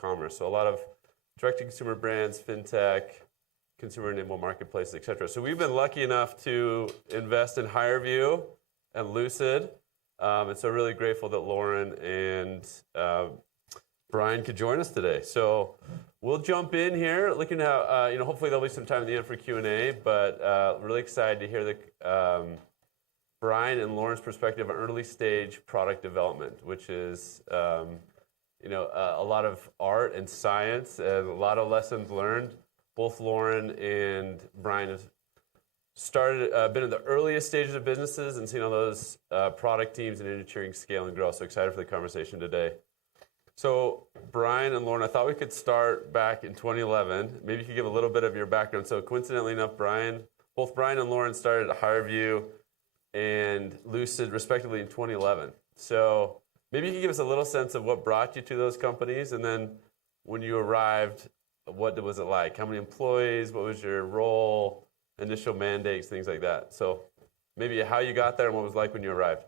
commerce. So a lot of direct-to-consumer brands, fintech, consumer-enabled marketplaces, et cetera. So we've been lucky enough to invest in HireVue and Lucid. And so really grateful that Loren and Brian could join us today. So we'll jump in here, looking at, hopefully there'll be some time at the end for Q&A, but really excited to hear the Brian and Loren's perspective on early stage product development, which is a lot of art and science and a lot of lessons learned. Both Loren and Brian have been in the earliest stages of businesses and seen all those product teams and engineering scale and grow. So excited for the conversation today. So Brian and Loren, I thought we could start back in 2011. Maybe you could give a little bit of your background. So coincidentally enough, both Brian and Loren started at HireVue and Lucid respectively in 2011. So maybe you could give us a little sense of what brought you to those companies, and then when you arrived, what was it like? How many employees? What was your role? Initial mandates, things like that. So maybe how you got there and what it was like when you arrived.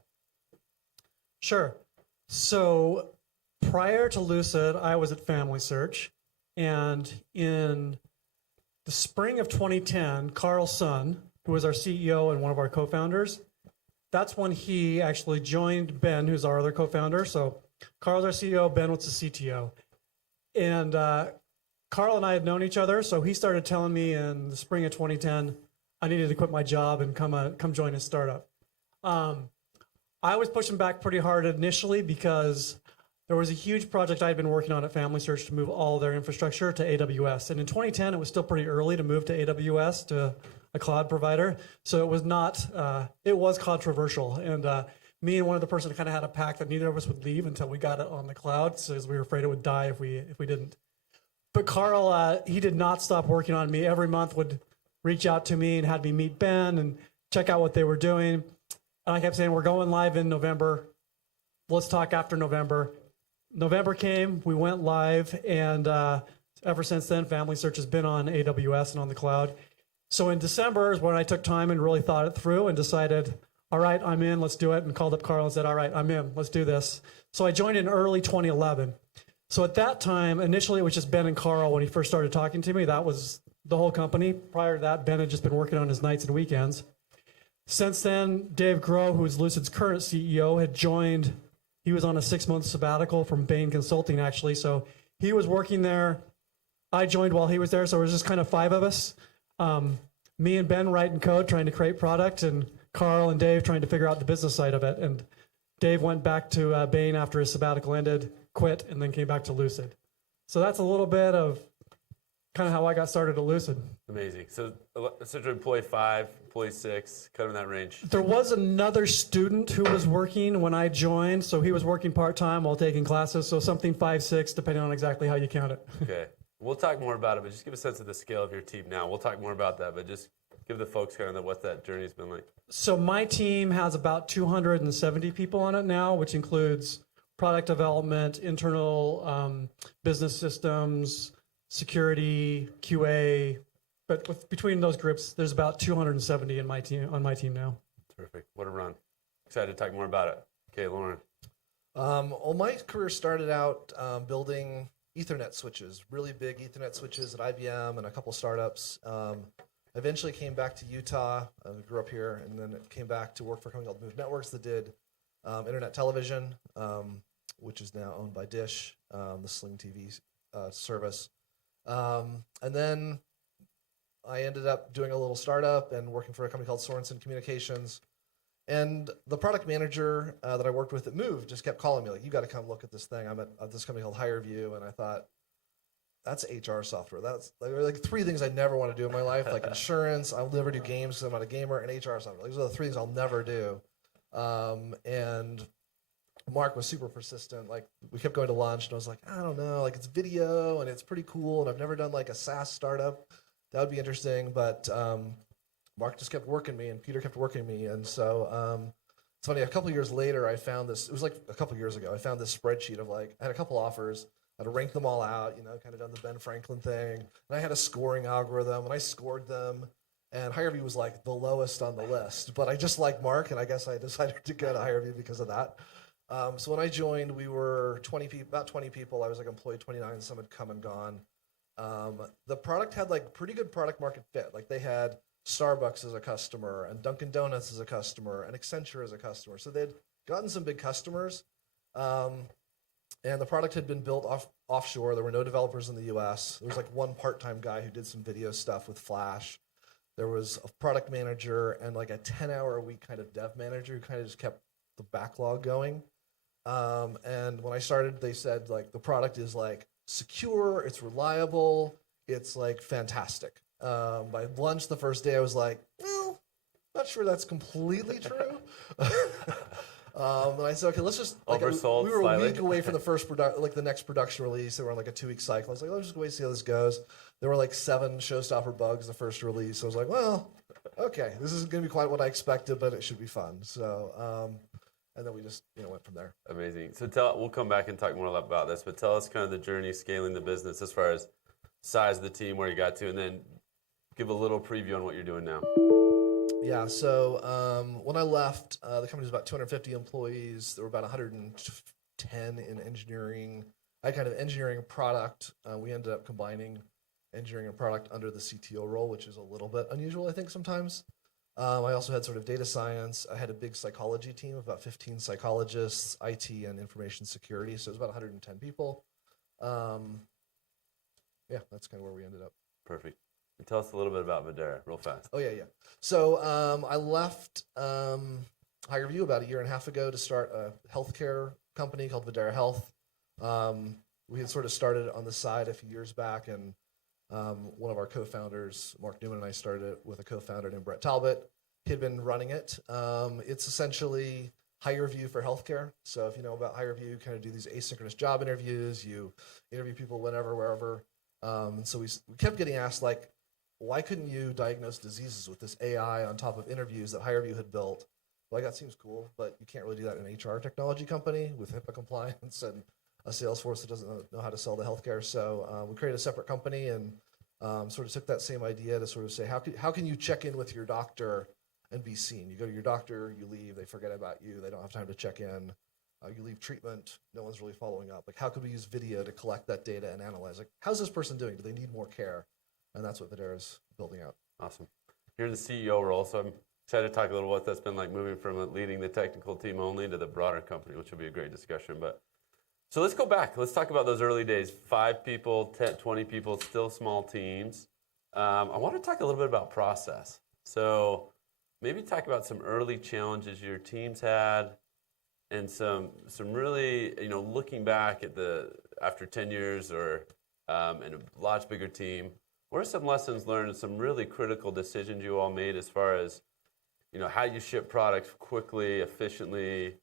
Sure. So prior to Lucid, I was at Family Search, and in the spring of 2010, Carl Sun, who was our CEO and one of our co-founders, that's when he actually joined Ben, who's our other co-founder. So Carl's our CEO, Ben was the CTO. And Carl and I had known each other, so he started telling me in the spring of 2010 I needed to quit my job and come join his startup. I was pushing back pretty hard initially because there was a huge project I had been working on at Family Search to move all their infrastructure to AWS. And in 2010, it was still pretty early to move to AWS, to a cloud provider. So it was it was controversial. And me and one other person kind of had a pact that neither of us would leave until we got it on the cloud, so we were afraid it would die if we didn't. But Carl, he did not stop working on me. Every month would reach out to me and had me meet Ben and check out what they were doing. And I kept saying, we're going live in November. Let's talk after November. November came, we went live, and ever since then, Family Search has been on AWS and on the cloud. So in December is when I took time and really thought it through and decided, all right, I'm in, let's do it, and called up Carl and said, all right, I'm in, let's do this. So I joined in early 2011. So at that time, initially it was just Ben and Carl when he first started talking to me. That was the whole company. Prior to that, Ben had just been working on his nights and weekends. Since then, Dave Groh, who's Lucid's current CEO, had joined. He was on a 6-month sabbatical from Bain Consulting, actually. So he was working there. I joined while he was there, so it was just kind of 5 of us. Me and Ben writing code, trying to create product, and Carl and Dave trying to figure out the business side of it. And Dave went back to Bain after his sabbatical ended, quit, and then came back to Lucid. So that's a little bit of kind of how I got started at Lucid. Amazing. So essentially employee 5, employee 6, kind of in that range. There was another student who was working when I joined, so he was working part-time while taking classes, so something 5, 6, depending on exactly how you count it. Okay. We'll talk more about it, but just give a sense of the scale of your team now. We'll talk more about that, but just give the folks kind of what that journey's been like. So my team has about 270 people on it now, which includes product development, internal business systems, security, QA. But between those groups, there's about 270 on my team now. Terrific. What a run. Excited to talk more about it. Okay, Loren. Well, my career started out building Ethernet switches, really big Ethernet switches at IBM and a couple startups. Eventually came back to Utah, grew up here, and then came back to work for a company called Move Networks that did internet television, which is now owned by Dish, the Sling TV service. And then I ended up doing a little startup and working for a company called Sorensen Communications. And the product manager that I worked with at Move just kept calling me, like, you got to come look at this thing. I'm at this company called HireVue, and I thought, that's HR software. That's like 3 things I never want to do in my life, like insurance. I'll never do games because I'm not a gamer, and HR software. Those are the 3 things I'll never do. And Mark was super persistent. Like, we kept going to lunch, and I was like, I don't know, like, it's video, and it's pretty cool, and I've never done like a SaaS startup. That would be interesting, but Mark just kept working me, and Peter kept working me, and so it's funny. A couple years later, I found this. It was like a couple years ago. I found this spreadsheet of like I had a couple offers. I had to rank them all out, kind of done the Ben Franklin thing, and I had a scoring algorithm, and I scored them, and HireVue was like the lowest on the list. But I just like Mark, and I guess I decided to go to HireVue because of that. So when I joined, we were 20 people, about 20 people. I was like employee 29. Some had come and gone. The product had like pretty good product market fit. Like they had Starbucks as a customer and Dunkin' Donuts as a customer and Accenture as a customer. So they'd gotten some big customers. And the product had been built offshore. There were no developers in the US. There was like one part-time guy who did some video stuff with Flash. There was a product manager and like a 10-hour-a-week kind of dev manager who kind of just kept the backlog going. And when I started, they said like the product is like secure, it's reliable, it's like fantastic. By lunch the first day, I was like, well, not sure that's completely true. And I said, okay, let's just like oversold we were slightly. a week away from the next production release. They were on like a 2-week cycle. I was like, let's just wait and see how this goes. There were like 7 showstopper bugs the first release. So I was like, well, okay, this isn't going to be quite what I expected, but it should be fun. So, and then we just went from there. Amazing. So we'll come back and talk more about this, but tell us kind of the journey scaling the business as far as size of the team, where you got to, and then give a little preview on what you're doing now. Yeah, so when I left, the company was about 250 employees. There were about 110 in engineering. I had kind of engineering product. We ended up combining engineering and product under the CTO role, which is a little bit unusual, I think, sometimes. I also had sort of data science. I had a big psychology team of about 15 psychologists, IT, and information security. So it was about 110 people. Yeah, that's kind of where we ended up. Perfect. And tell us a little bit about Videra, real fast. Oh, yeah. So I left HireVue about 1.5 years ago to start a healthcare company called Videra Health. We had sort of started on the side a few years back, and one of our co-founders, Mark Newman, and I started it with a co-founder named Brett Talbot. He had been running it. It's essentially HireVue for healthcare. So if you know about HireVue, you kind of do these asynchronous job interviews. You interview people whenever, wherever. And so we kept getting asked, like, why couldn't you diagnose diseases with this AI on top of interviews that HireVue had built? Like, that seems cool, but you can't really do that in an HR technology company with HIPAA compliance and a sales force that doesn't know how to sell the healthcare. So we created a separate company and sort of took that same idea to sort of say, how can you check in with your doctor and be seen? You go to your doctor, you leave, they forget about you, they don't have time to check in. You leave treatment, no one's really following up. Like, how could we use video to collect that data and analyze? Like, how's this person doing? Do they need more care? And that's what Videra's building out. Awesome. You're in the CEO role, so I'm excited to talk a little what that's been like moving from leading the technical team only to the broader company, which will be a great discussion. But so let's go back. Let's talk about those early days. 5 people, 10, 20 people, still small teams. I want to talk a little bit about process. So maybe talk about some early challenges your teams had, and some really, looking back at after 10 years or in a much bigger team. What are some lessons learned and some really critical decisions you all made as far as, how you ship products quickly, efficiently,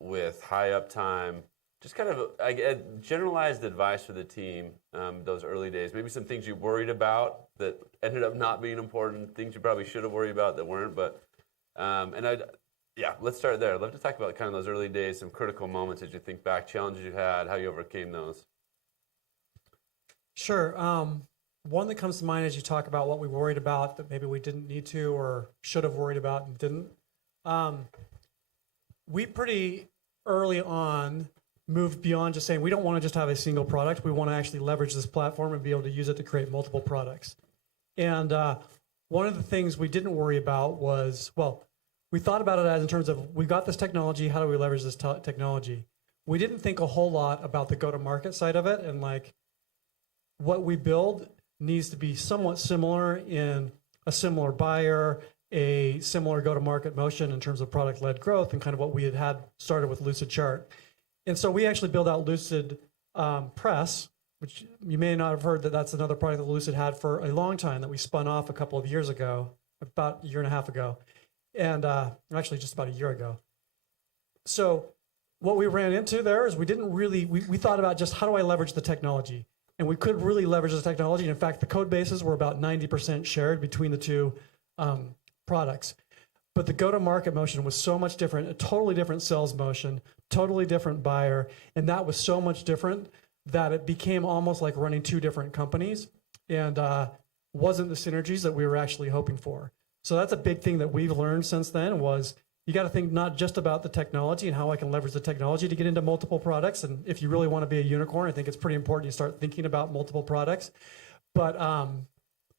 with high uptime? Just kind of generalized advice for the team those early days. Maybe some things you worried about that ended up not being important, things you probably should have worried about that weren't. But let's start there. I'd love to talk about kind of those early days, some critical moments as you think back, challenges you had, how you overcame those. Sure. One that comes to mind as you talk about what we worried about that maybe we didn't need to or should have worried about and didn't. We pretty early on moved beyond just saying we don't want to just have a single product. We want to actually leverage this platform and be able to use it to create multiple products. And one of the things we didn't worry about was, we thought about it as in terms of we've got this technology, how do we leverage this technology? We didn't think a whole lot about the go-to-market side of it, and like what we build needs to be somewhat similar in a similar buyer, a similar go-to-market motion in terms of product-led growth, and kind of what we had started with Lucid Chart. And so we actually built out Lucid Press, which you may not have heard that's another product that Lucid had for a long time that we spun off a couple of years ago, about 1.5 years ago, and actually just about a year ago. So what we ran into there is we didn't really, we thought about just how do I leverage the technology? And we could really leverage the technology. And in fact, the code bases were about 90% shared between the two products. But the go-to-market motion was so much different, a totally different sales motion, totally different buyer. And that was so much different that it became almost like running 2 different companies and wasn't the synergies that we were actually hoping for. So that's a big thing that we've learned since then was you got to think not just about the technology and how I can leverage the technology to get into multiple products. And if you really want to be a unicorn, I think it's pretty important you start thinking about multiple products. But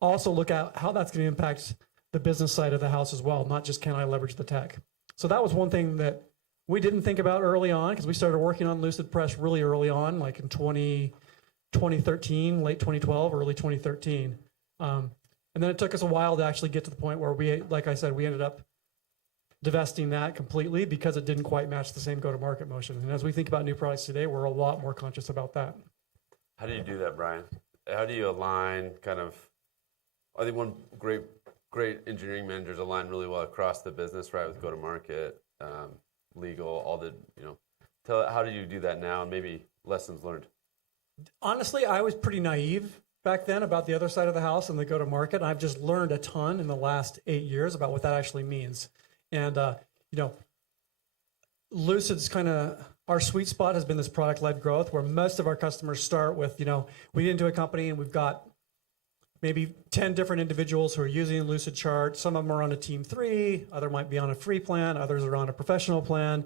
also look at how that's going to impact the business side of the house as well, not just can I leverage the tech. So that was one thing that we didn't think about early on, because we started working on Lucid Press really early on, like in 2013, late 2012, early 2013. And then it took us a while to actually get to the point where we, like I said, we ended up divesting that completely because it didn't quite match the same go-to-market motion. And as we think about new products today, we're a lot more conscious about that. How do you do that, Brian? How do you align kind of, I think one great engineering managers align really well across the business, right, with go-to-market, legal, all the, how do you do that now, and maybe lessons learned? Honestly, I was pretty naive back then about the other side of the house and the go-to-market. I've just learned a ton in the last 8 years about what that actually means. And, Lucid's kind of, our sweet spot has been this product-led growth, where most of our customers start with, we get into a company and we've got maybe 10 different individuals who are using Lucid Chart. Some of them are on a team 3, other might be on a free plan, others are on a professional plan.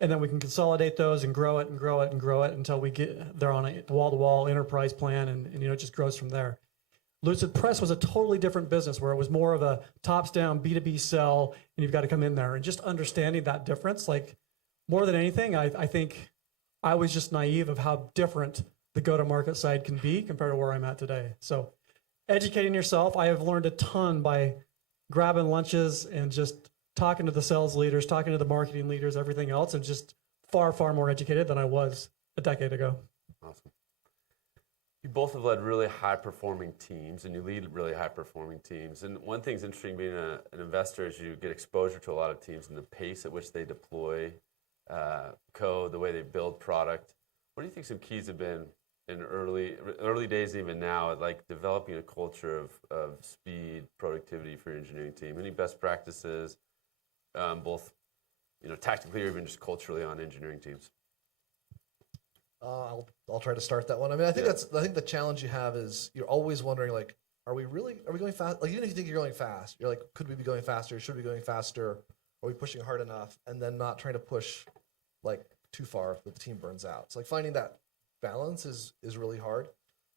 And then we can consolidate those and grow it and grow it and grow it until they're on a wall-to-wall enterprise plan, and it just grows from there. Lucid Press was a totally different business, where it was more of a tops-down B2B sell, and you've got to come in there. And just understanding that difference, like more than anything, I think I was just naive of how different the go-to-market side can be compared to where I'm at today. So educating yourself, I have learned a ton by grabbing lunches and just talking to the sales leaders, talking to the marketing leaders, everything else, and just far, far more educated than I was a decade ago. Awesome. You both have led really high-performing teams, and you lead really high-performing teams. And one thing's interesting being an investor is you get exposure to a lot of teams and the pace at which they deploy code, the way they build product. What do you think some keys have been in early days, even now, at like developing a culture of speed, productivity for your engineering team? Any best practices, both tactically or even just culturally on engineering teams? I'll try to start that one. I mean, I think the challenge you have is you're always wondering, like, are we going fast? Like, even if you think you're going fast, you're like, could we be going faster? Should we be going faster? Are we pushing hard enough? And then not trying to push like too far if the team burns out. It's like finding that balance is really hard.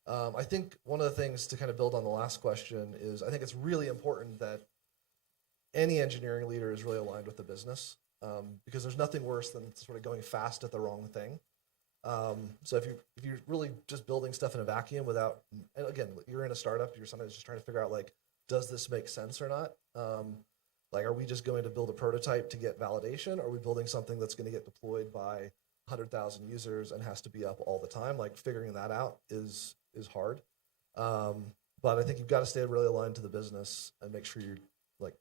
I think one of the things to kind of build on the last question is I think it's really important that any engineering leader is really aligned with the business, because there's nothing worse than sort of going fast at the wrong thing. So if you're really just building stuff in a vacuum without, and again, you're in a startup, you're sometimes just trying to figure out, like, does this make sense or not? Like, are we just going to build a prototype to get validation? Or are we building something that's going to get deployed by 100,000 users and has to be up all the time? Like, figuring that out is hard. But I think you've got to stay really aligned to the business and make sure you're like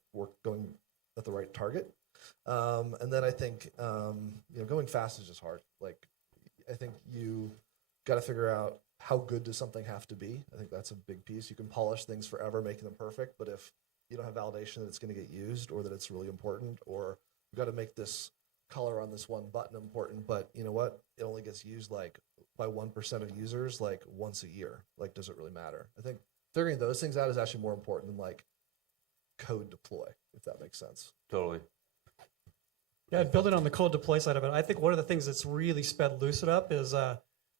going at the right target. And then I think going fast is just hard. Like, I think you got to figure out how good does something have to be. I think that's a big piece. You can polish things forever, making them perfect, but if you don't have validation that it's going to get used or that it's really important, or you've got to make this color on this one button important, but you know what? It only gets used like by 1% of users like once a year. Like, does it really matter? I think figuring those things out is actually more important than like code deploy, if that makes sense. Totally. Yeah, building on the code deploy side of it, I think one of the things that's really sped Lucid up is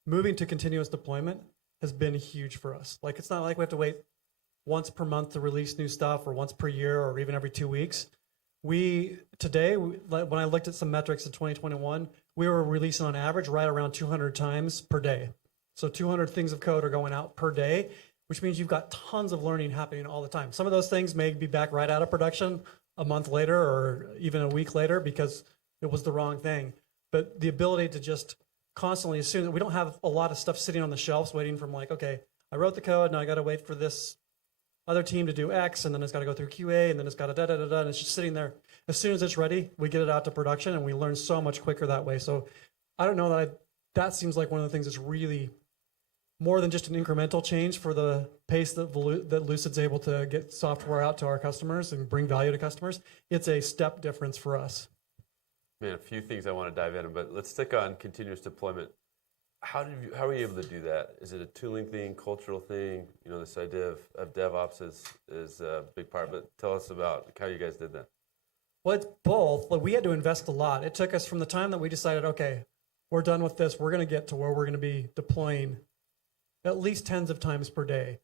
moving to continuous deployment has been huge for us. Like, it's not like we have to wait once per month to release new stuff, or once per year, or even every 2 weeks. Today, when I looked at some metrics in 2021, we were releasing on average right around 200 times per day. So 200 things of code are going out per day, which means you've got tons of learning happening all the time. Some of those things may be back right out of production a month later or even a week later because it was the wrong thing. But the ability to just constantly assume that we don't have a lot of stuff sitting on the shelves waiting from like, okay, I wrote the code, now I got to wait for this other team to do X, and then it's got to go through QA, and then it's got to da-da-da-da, and it's just sitting there. As soon as it's ready, we get it out to production, and we learn so much quicker that way. So I don't know, that seems like one of the things that's really more than just an incremental change for the pace that Lucid's able to get software out to our customers and bring value to customers. It's a step difference for us. Man, a few things I want to dive in, but let's stick on continuous deployment. How are you able to do that? Is it a tooling thing, cultural thing? This idea of DevOps is a big part, but tell us about how you guys did that. Well, it's both. Like, we had to invest a lot. It took us from the time that we decided, okay, we're done with this, we're going to get to where we're going to be deploying at least tens of times per day,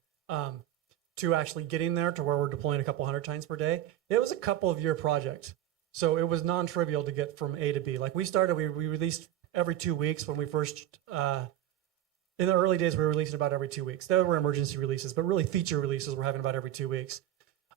to actually getting there to where we're deploying a couple hundred times per day. It was a couple of year project. So it was non-trivial to get from A to B. Like, we released every 2 weeks when we first, in the early days, we were releasing about every 2 weeks. There were emergency releases, but really feature releases we're having about every 2 weeks.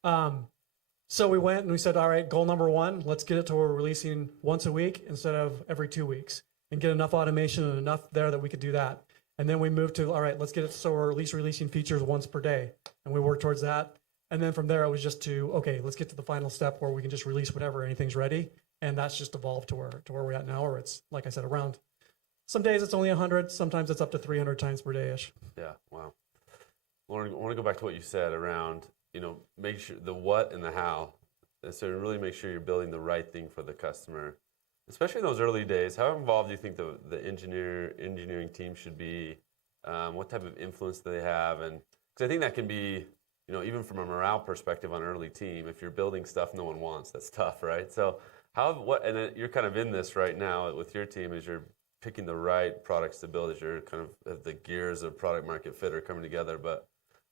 So we went and we said, all right, goal number one, let's get it to where we're releasing once a week instead of every 2 weeks, and get enough automation and enough there that we could do that. And then we moved to, all right, let's get it so we're at least releasing features once per day. And we worked towards that. And then from there, it was just to, okay, let's get to the final step where we can just release whenever anything's ready. And that's just evolved to where we're at now, where it's, like I said, around, some days it's only 100, sometimes it's up to 300 times per day-ish. Yeah, wow. Loren, I want to go back to what you said around, make sure the what and the how. And so really make sure you're building the right thing for the customer, especially in those early days. How involved do you think the engineering team should be? What type of influence do they have? And because I think that can be, even from a morale perspective on an early team, if you're building stuff no one wants, that's tough, right? So and then you're kind of in this right now with your team as you're picking the right products to build, as you're kind of the gears of product market fit are coming together. But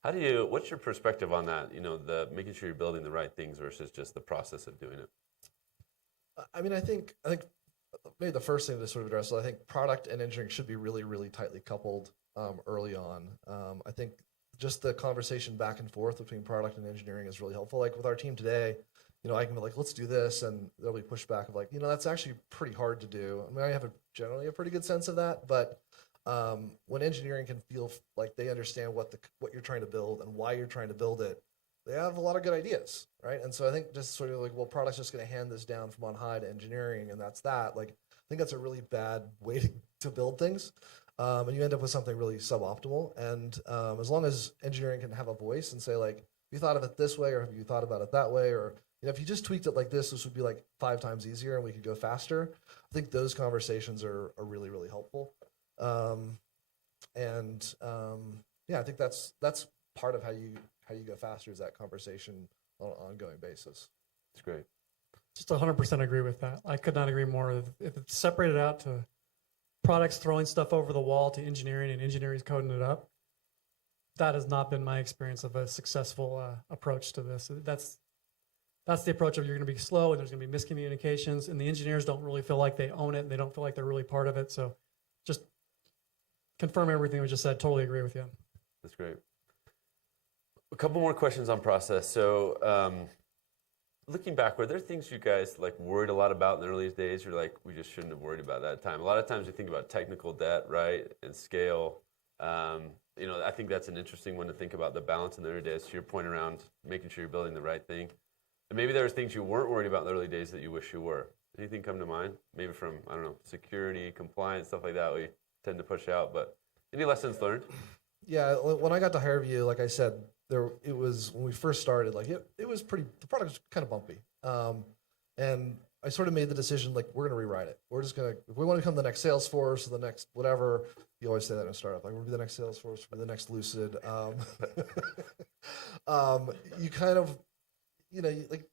what's your perspective on that? The making sure you're building the right things versus just the process of doing it. I mean, I think maybe the first thing to sort of address is I think product and engineering should be really, really tightly coupled early on. I think just the conversation back and forth between product and engineering is really helpful. Like with our team today, I can be like, let's do this, and there'll be pushback of like, that's actually pretty hard to do. I mean, I have generally a pretty good sense of that, but when engineering can feel like they understand what you're trying to build and why you're trying to build it, they have a lot of good ideas, right? And so I think just sort of like, well, product's just going to hand this down from on high to engineering, and that's that. Like, I think that's a really bad way to build things, and you end up with something really suboptimal. And as long as engineering can have a voice and say like, have you thought of it this way, or have you thought about it that way, or if you just tweaked it like this would be like 5 times easier, and we could go faster. I think those conversations are really, really helpful. I think that's part of how you go faster, is that conversation on an ongoing basis. That's great. Just 100% agree with that. I could not agree more. If it's separated out to products throwing stuff over the wall to engineering and engineering coding it up, that has not been my experience of a successful approach to this. That's the approach of you're going to be slow and there's going to be miscommunications, and the engineers don't really feel like they own it and they don't feel like they're really part of it. So just confirm everything we just said. Totally agree with you. That's great. A couple more questions on process. So looking back, were there things you guys like worried a lot about in the early days? You're like, we just shouldn't have worried about that time. A lot of times you think about technical debt, right, and scale. I think that's an interesting one to think about, the balance in the early days. To your point around making sure you're building the right thing. And maybe there were things you weren't worried about in the early days that you wish you were. Anything come to mind? Maybe from, security, compliance, stuff like that we tend to push out. But any lessons learned? Yeah, when I got to HireVue, like I said, it was when we first started, like it was the product was kind of bumpy. And I sort of made the decision, like, we're going to rewrite it. We're just going to, if we want to become the next Salesforce or the next whatever, you always say that in a startup, like, we'll be the next Salesforce, we'll be the next Lucid. You kind of,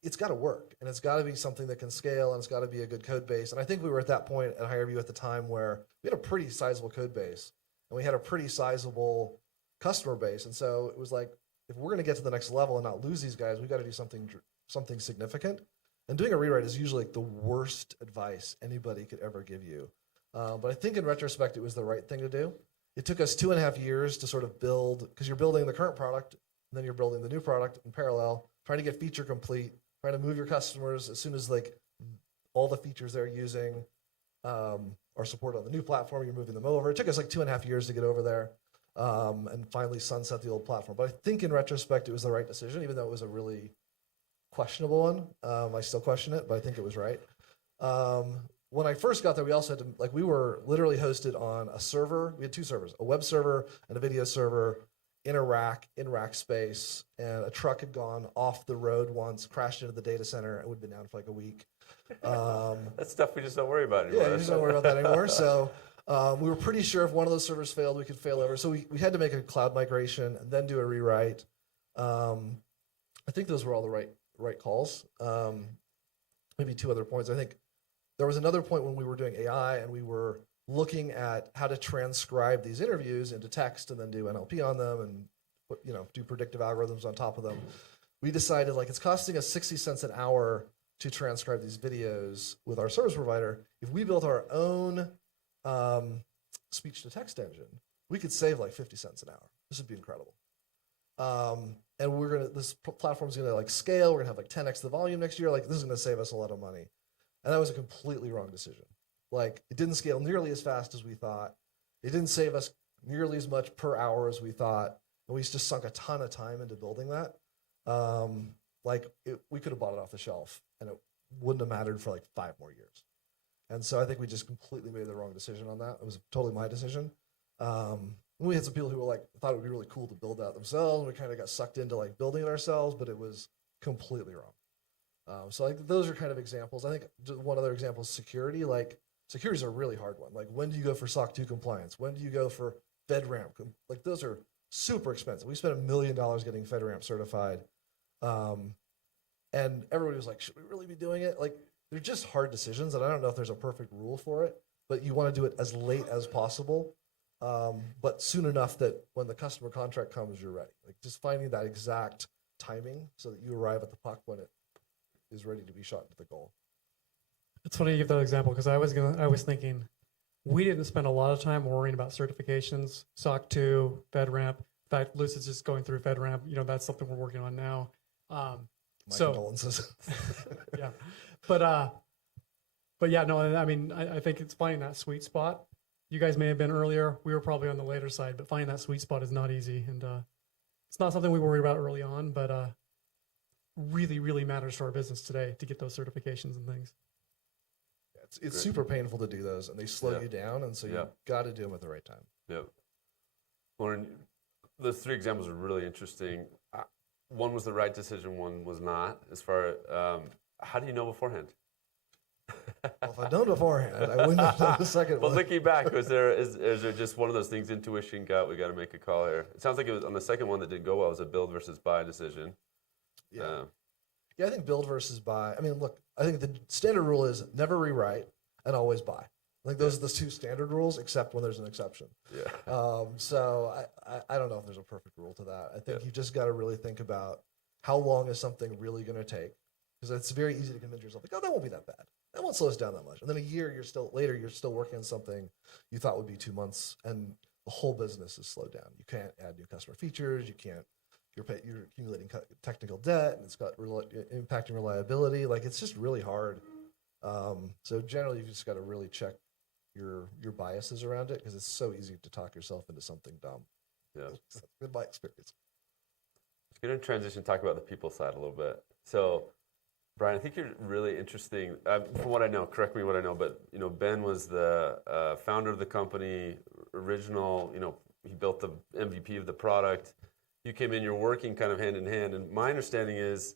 it's got to work, and it's got to be something that can scale, and it's got to be a good code base. And I think we were at that point at HireVue at the time where we had a pretty sizable code base, and we had a pretty sizable customer base. And so it was like, if we're going to get to the next level and not lose these guys, we've got to do something significant. And doing a rewrite is usually like the worst advice anybody could ever give you. But I think in retrospect, it was the right thing to do. It took us 2.5 years to sort of build, because you're building the current product, and then you're building the new product in parallel, trying to get feature complete, trying to move your customers as soon as like all the features they're using are supported on the new platform, you're moving them over. It took us like 2.5 years to get over there and finally sunset the old platform. But I think in retrospect, it was the right decision, even though it was a really questionable one. I still question it, but I think it was right. When I first got there, we also had to, like, we were literally hosted on a server. We had 2 servers, a web server and a video server in rack space. And a truck had gone off the road once, crashed into the data center, and would have been down for like a week. That's stuff we just don't worry about anymore. Yeah, you just don't worry about that anymore. So we were pretty sure if one of those servers failed, we could fail over. So we had to make a cloud migration and then do a rewrite. I think those were all the right calls. maybe 2 other points. I think there was another point when we were doing AI and we were looking at how to transcribe these interviews into text and then do NLP on them and do predictive algorithms on top of them. We decided like it's costing us 60 cents an hour to transcribe these videos with our service provider. If we built our own speech to text engine, we could save like 50 cents an hour. This would be incredible. And this platform's gonna like scale. We're gonna have like 10x the volume next year. Like this is gonna save us a lot of money. And that was a completely wrong decision. Like it didn't scale nearly as fast as we thought. It didn't save us nearly as much per hour as we thought. And we just sunk a ton of time into building that. We could have bought it off the shelf and it wouldn't have mattered for like 5 more years. And so I think we just completely made the wrong decision on that. It was totally my decision. We had some people who were like, thought it would be really cool to build that themselves. We kind of got sucked into like building it ourselves, but it was completely wrong. So like those are kind of examples. I think one other example is security. Like security is a really hard one. Like when do you go for SOC 2 compliance? When do you go for FedRAMP? Like those are super expensive. We spent $1 million getting FedRAMP certified. And everybody was like, should we really be doing it? Like they're just hard decisions. And I don't know if there's a perfect rule for it, but you want to do it as late as possible. But soon enough that when the customer contract comes, you're ready. Like just finding that exact timing so that you arrive at the puck when it is ready to be shot into the goal. It's funny you give that example because I was thinking we didn't spend a lot of time worrying about certifications, SOC 2, FedRAMP. In fact, Lucid's just going through FedRAMP. That's something we're working on now. My condolences. Yeah, but yeah, no. I mean, I think it's finding that sweet spot. You guys may have been earlier. We were probably on the later side, but finding that sweet spot is not easy, and it's not something we worry about early on, but really, really matters to our business today to get those certifications and things. It's super painful to do those, and they slow you down, and so you've got to do them at the right time. Yep. Loren, those 3 examples are really interesting. One was the right decision, one was not. As far how do you know beforehand? Well, if I'd known beforehand, I wouldn't have done the second one. But looking back, is there just one of those things, intuition, gut, we got to make a call here? It sounds like it was on the second one that didn't go well, it was a build versus buy decision. Yeah. I think build versus buy. I mean, look, I think the standard rule is never rewrite and always buy. I think those are the 2 standard rules, except when there's an exception. Yeah. So I don't know if there's a perfect rule to that. I think you just got to really think about how long is something really going to take, because it's very easy to convince yourself like, oh, that won't be that bad. That won't slow us down that much. And then a year you're still working on something you thought would be 2 months, and the whole business is slowed down. You can't add new customer features. You can't. You're accumulating technical debt, and it's got impacting reliability. Like it's just really hard. So generally, you've just got to really check your biases around it, because it's so easy to talk yourself into something dumb. Yeah, that's been my experience. We're going to transition and talk about the people side a little bit. So, Brian, I think you're really interesting. From what I know, correct me what I know, but Ben was the founder of the company, original. He built the MVP of the product. You came in, you're working kind of hand in hand, and my understanding is,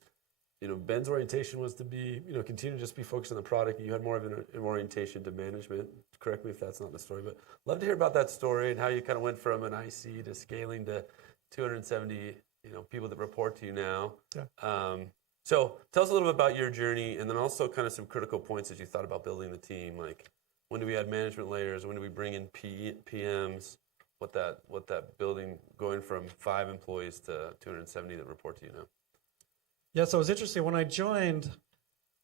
Ben's orientation was to be, continue to just be focused on the product. You had more of an orientation to management. Correct me if that's not the story, but love to hear about that story and how you kind of went from an IC to scaling to 270, people that report to you now. Yeah. So tell us a little bit about your journey, and then also kind of some critical points as you thought about building the team. Like, when do we add management layers? When do we bring in PMs? What that building going from 5 employees to 270 that report to you now? Yeah, so it was interesting. When I joined,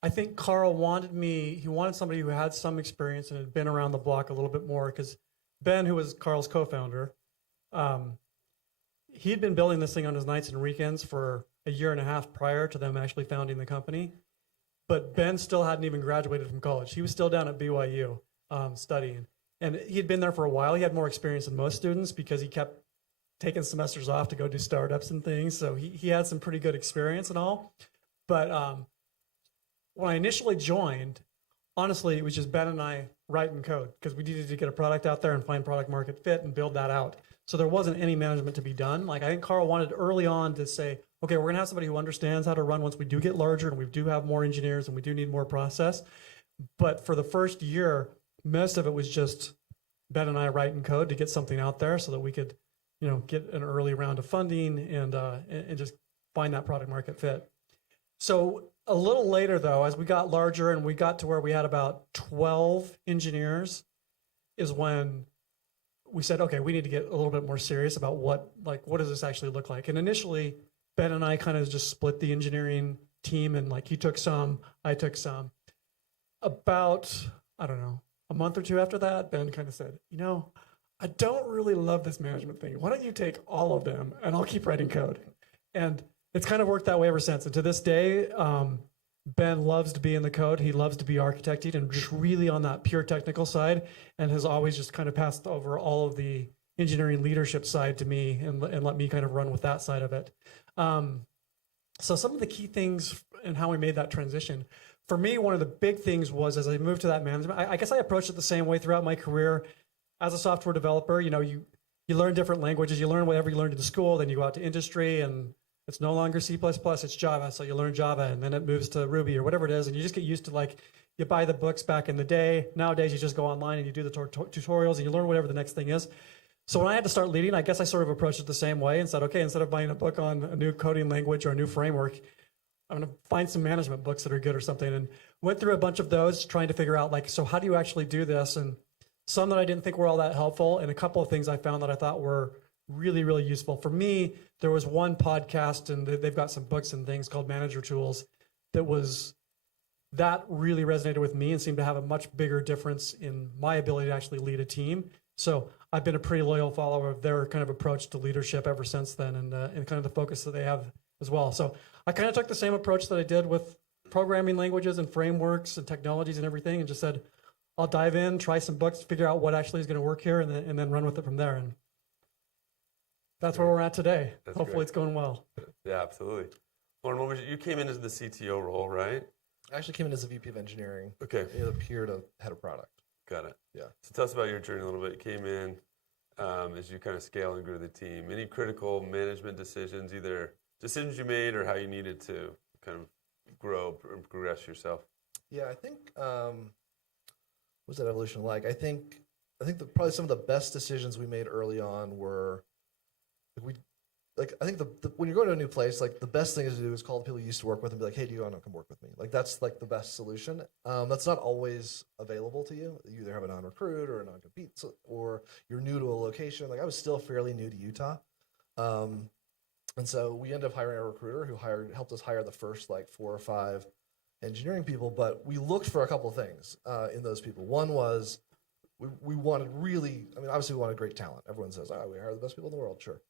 I think Carl he wanted somebody who had some experience and had been around the block a little bit more, because Ben, who was Carl's co-founder, he'd been building this thing on his nights and weekends for a year and a half prior to them actually founding the company. But Ben still hadn't even graduated from college. He was still down at BYU studying. And he had been there for a while. He had more experience than most students because he kept taking semesters off to go do startups and things. So he had some pretty good experience and all. But when I initially joined, honestly, it was just Ben and I writing code, because we needed to get a product out there and find product market fit and build that out. So there wasn't any management to be done. Like, I think Carl wanted early on to say, okay, we're going to have somebody who understands how to run once we do get larger and we do have more engineers and we do need more process. But for the first year, most of it was just Ben and I writing code to get something out there so that we could, get an early round of funding and just find that product market fit. So A little later, though, as we got larger and we got to where we had about 12 engineers, is when we said, okay, we need to get a little bit more serious about what does this actually look like? And initially, Ben and I kind of just split the engineering team, and like he took some, I took some. About, I don't know, a month or two after that, Ben kind of said, I don't really love this management thing. Why don't you take all of them and I'll keep writing code? And it's kind of worked that way ever since. And to this day, Ben loves to be in the code. He loves to be architecting and just really on that pure technical side, and has always just kind of passed over all of the engineering leadership side to me and let me kind of run with that side of it. So some of the key things and how we made that transition. For me, one of the big things was as I moved to that management, I guess I approached it the same way throughout my career. As a software developer, you learn different languages. You learn whatever you learned in school, then you go out to industry, and it's no longer C++, it's Java. So you learn Java, and then it moves to Ruby or whatever it is, and you just get used to you buy the books back in the day. Nowadays, you just go online and you do the tutorials, and you learn whatever the next thing is. So when I had to start leading, I guess I sort of approached it the same way and said, okay, instead of buying a book on a new coding language or a new framework, I'm going to find some management books that are good or something. And went through a bunch of those trying to figure out, so how do you actually do this? And some that I didn't think were all that helpful, and a couple of things I found that I thought were really, really useful. For me, there was one podcast, and they've got some books and things called Manager Tools that really resonated with me and seemed to have a much bigger difference in my ability to actually lead a team. So I've been a pretty loyal follower of their kind of approach to leadership ever since then, and kind of the focus that they have as well. So I kind of took the same approach that I did with programming languages and frameworks and technologies and everything, and just said, I'll dive in, try some books, figure out what actually is going to work here, and then run with it from there. And that's where we're at today. That's Hopefully great. It's going well. Yeah, absolutely. Loren, you came in as the CTO role, right? I actually came in as a VP of Engineering. Okay. It peer to head of product. Got it. Yeah. So tell us about your journey a little bit. You came in as you kind of scale and grew the team. Any critical management decisions, either decisions you made or how you needed to kind of grow and progress yourself? Yeah, I think what's that evolution like? I think probably some of the best decisions we made early on were I think when you're going to a new place, the best thing to do is call the people you used to work with and be like, hey, do you want to come work with me? That's the best solution. That's not always available to you. You either have a non-recruit or a non-compete, or you're new to a location. I was still fairly new to Utah. And so we ended up hiring a recruiter who helped us hire the first 4 or 5 engineering people, but we looked for a couple of things in those people. One was we wanted obviously we wanted great talent. Everyone says, we hire the best people in the world, sure.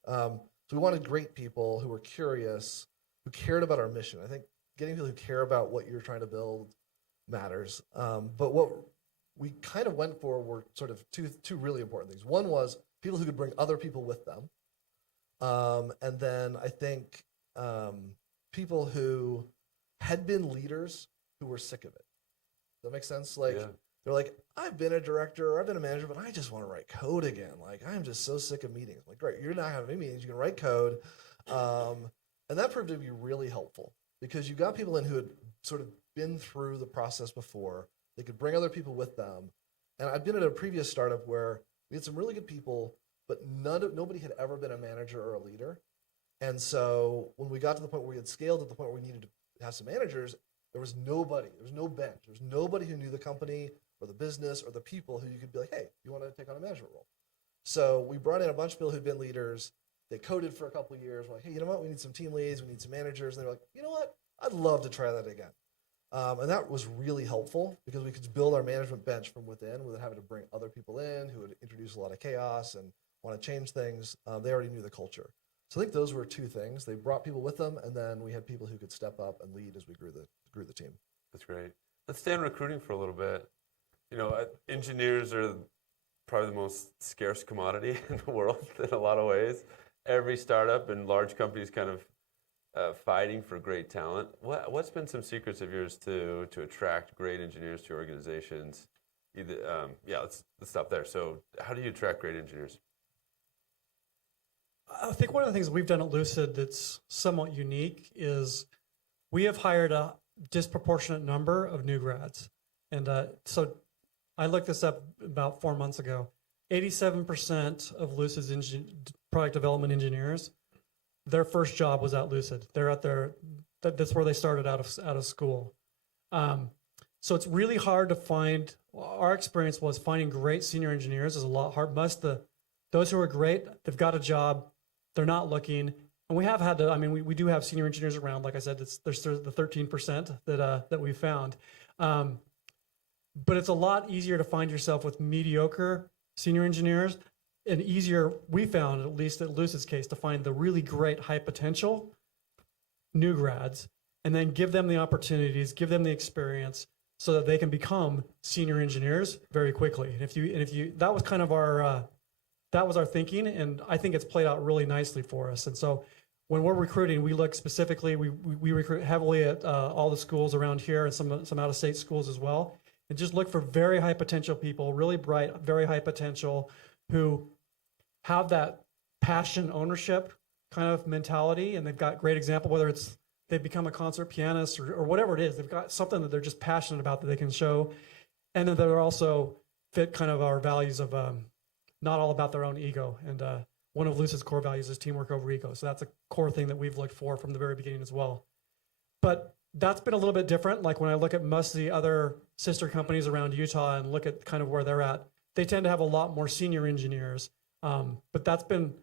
So we wanted great people who were curious, who cared about our mission. I think getting people who care about what you're trying to build matters. But what we kind of went for were sort of two really important things. One was people who could bring other people with them. And then I think people who had been leaders who were sick of it. Does that make sense? Yeah. They're like, I've been a director, or I've been a manager, but I just want to write code again. I'm just so sick of meetings. Great, you're not having any meetings, you can write code. And that proved to be really helpful because you got people in who had sort of been through the process before. They could bring other people with them. And I'd been at a previous startup where we had some really good people, but nobody had ever been a manager or a leader. And so when we got to the point where we had scaled to the point where we needed to have some managers, there was nobody. There was no bench. There was nobody who knew the company or the business or the people who you could be like, hey, you want to take on a management role? So we brought in a bunch of people who'd been leaders. They coded for a couple of years. We're like, hey, you know what? We need some team leads. We need some managers. And they were like, you know what? I'd love to try that again. And that was really helpful because we could build our management bench from within without having to bring other people in who would introduce a lot of chaos and want to change things. They already knew the culture. So I think those were two things. They brought people with them, and then we had people who could step up and lead as we grew the team. That's great. Let's stay on recruiting for a little bit. Engineers are probably the most scarce commodity in the world in a lot of ways. Every startup and large companies kind of fighting for great talent. What's been some secrets of yours to attract great engineers to your organizations? Let's stop there. So how do you attract great engineers? I think one of the things we've done at Lucid that's somewhat unique is we have hired a disproportionate number of new grads. And so I looked this up about 4 months ago. 87% of Lucid's product development engineers their first job was at Lucid. They're at that's where they started out of school. So it's really hard to find. Our experience was finding great senior engineers is a lot hard. Those who are great, they've got a job, they're not looking, and we have had to. I mean, we do have senior engineers around. Like I said, there's the 13% that we found, but it's a lot easier to find yourself with mediocre senior engineers, and easier, we found, at least at Lucid's case, to find the really great high potential new grads, and then give them the opportunities, give them the experience, so that they can become senior engineers very quickly. And if you that was kind of our thinking, and I think it's played out really nicely for us. And so when we're recruiting, we look specifically, we recruit heavily at all the schools around here and some out of state schools as well, and just look for very high potential people, really bright, very high potential, who have that passion, ownership kind of mentality, and they've got great example, whether it's they've become a concert pianist or whatever it is. They've got something that they're just passionate about that they can show, and then they're also fit kind of our values of not all about their own ego. And one of Lucid's core values is teamwork over ego. So that's a core thing that we've looked for from the very beginning as well. But that's been a little bit different. Like when I look at most of the other sister companies around Utah and look at kind of where they're at, they tend to have a lot more senior engineers. But that's been,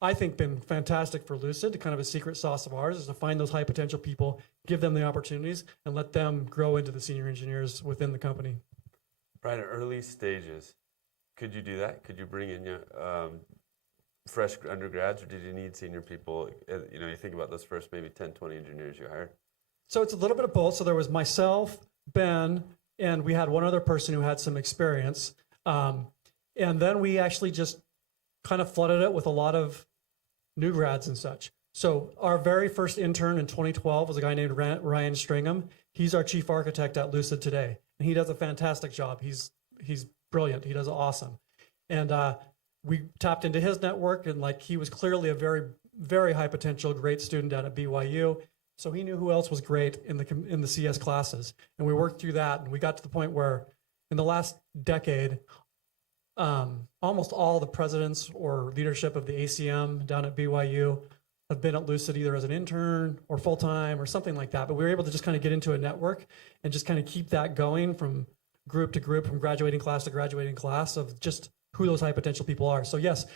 I think, been fantastic for Lucid. Kind of a secret sauce of ours is to find those high potential people, give them the opportunities, and let them grow into the senior engineers within the company. Brian, early stages, could you do that? Could you bring in fresh undergrads, or did you need senior people? You think about those first maybe 10, 20 engineers you hired. So it's a little bit of both. So there was myself, Ben, and we had one other person who had some experience. And then we actually just kind of flooded it with a lot of new grads and such. So our very first intern in 2012 was a guy named Ryan Stringham. He's our chief architect at Lucid today, and he does a fantastic job. He's brilliant. He does awesome. And we tapped into his network, and he was clearly a very, very high potential, great student down at BYU. So he knew who else was great in the CS classes, and we worked through that, and we got to the point where in the last decade, almost all the presidents or leadership of the ACM down at BYU have been at Lucid either as an intern or full-time or something like that. But we were able to just kind of get into a network and just kind of keep that going from group to group, from graduating class to graduating class, of just who those high potential people are. So yes,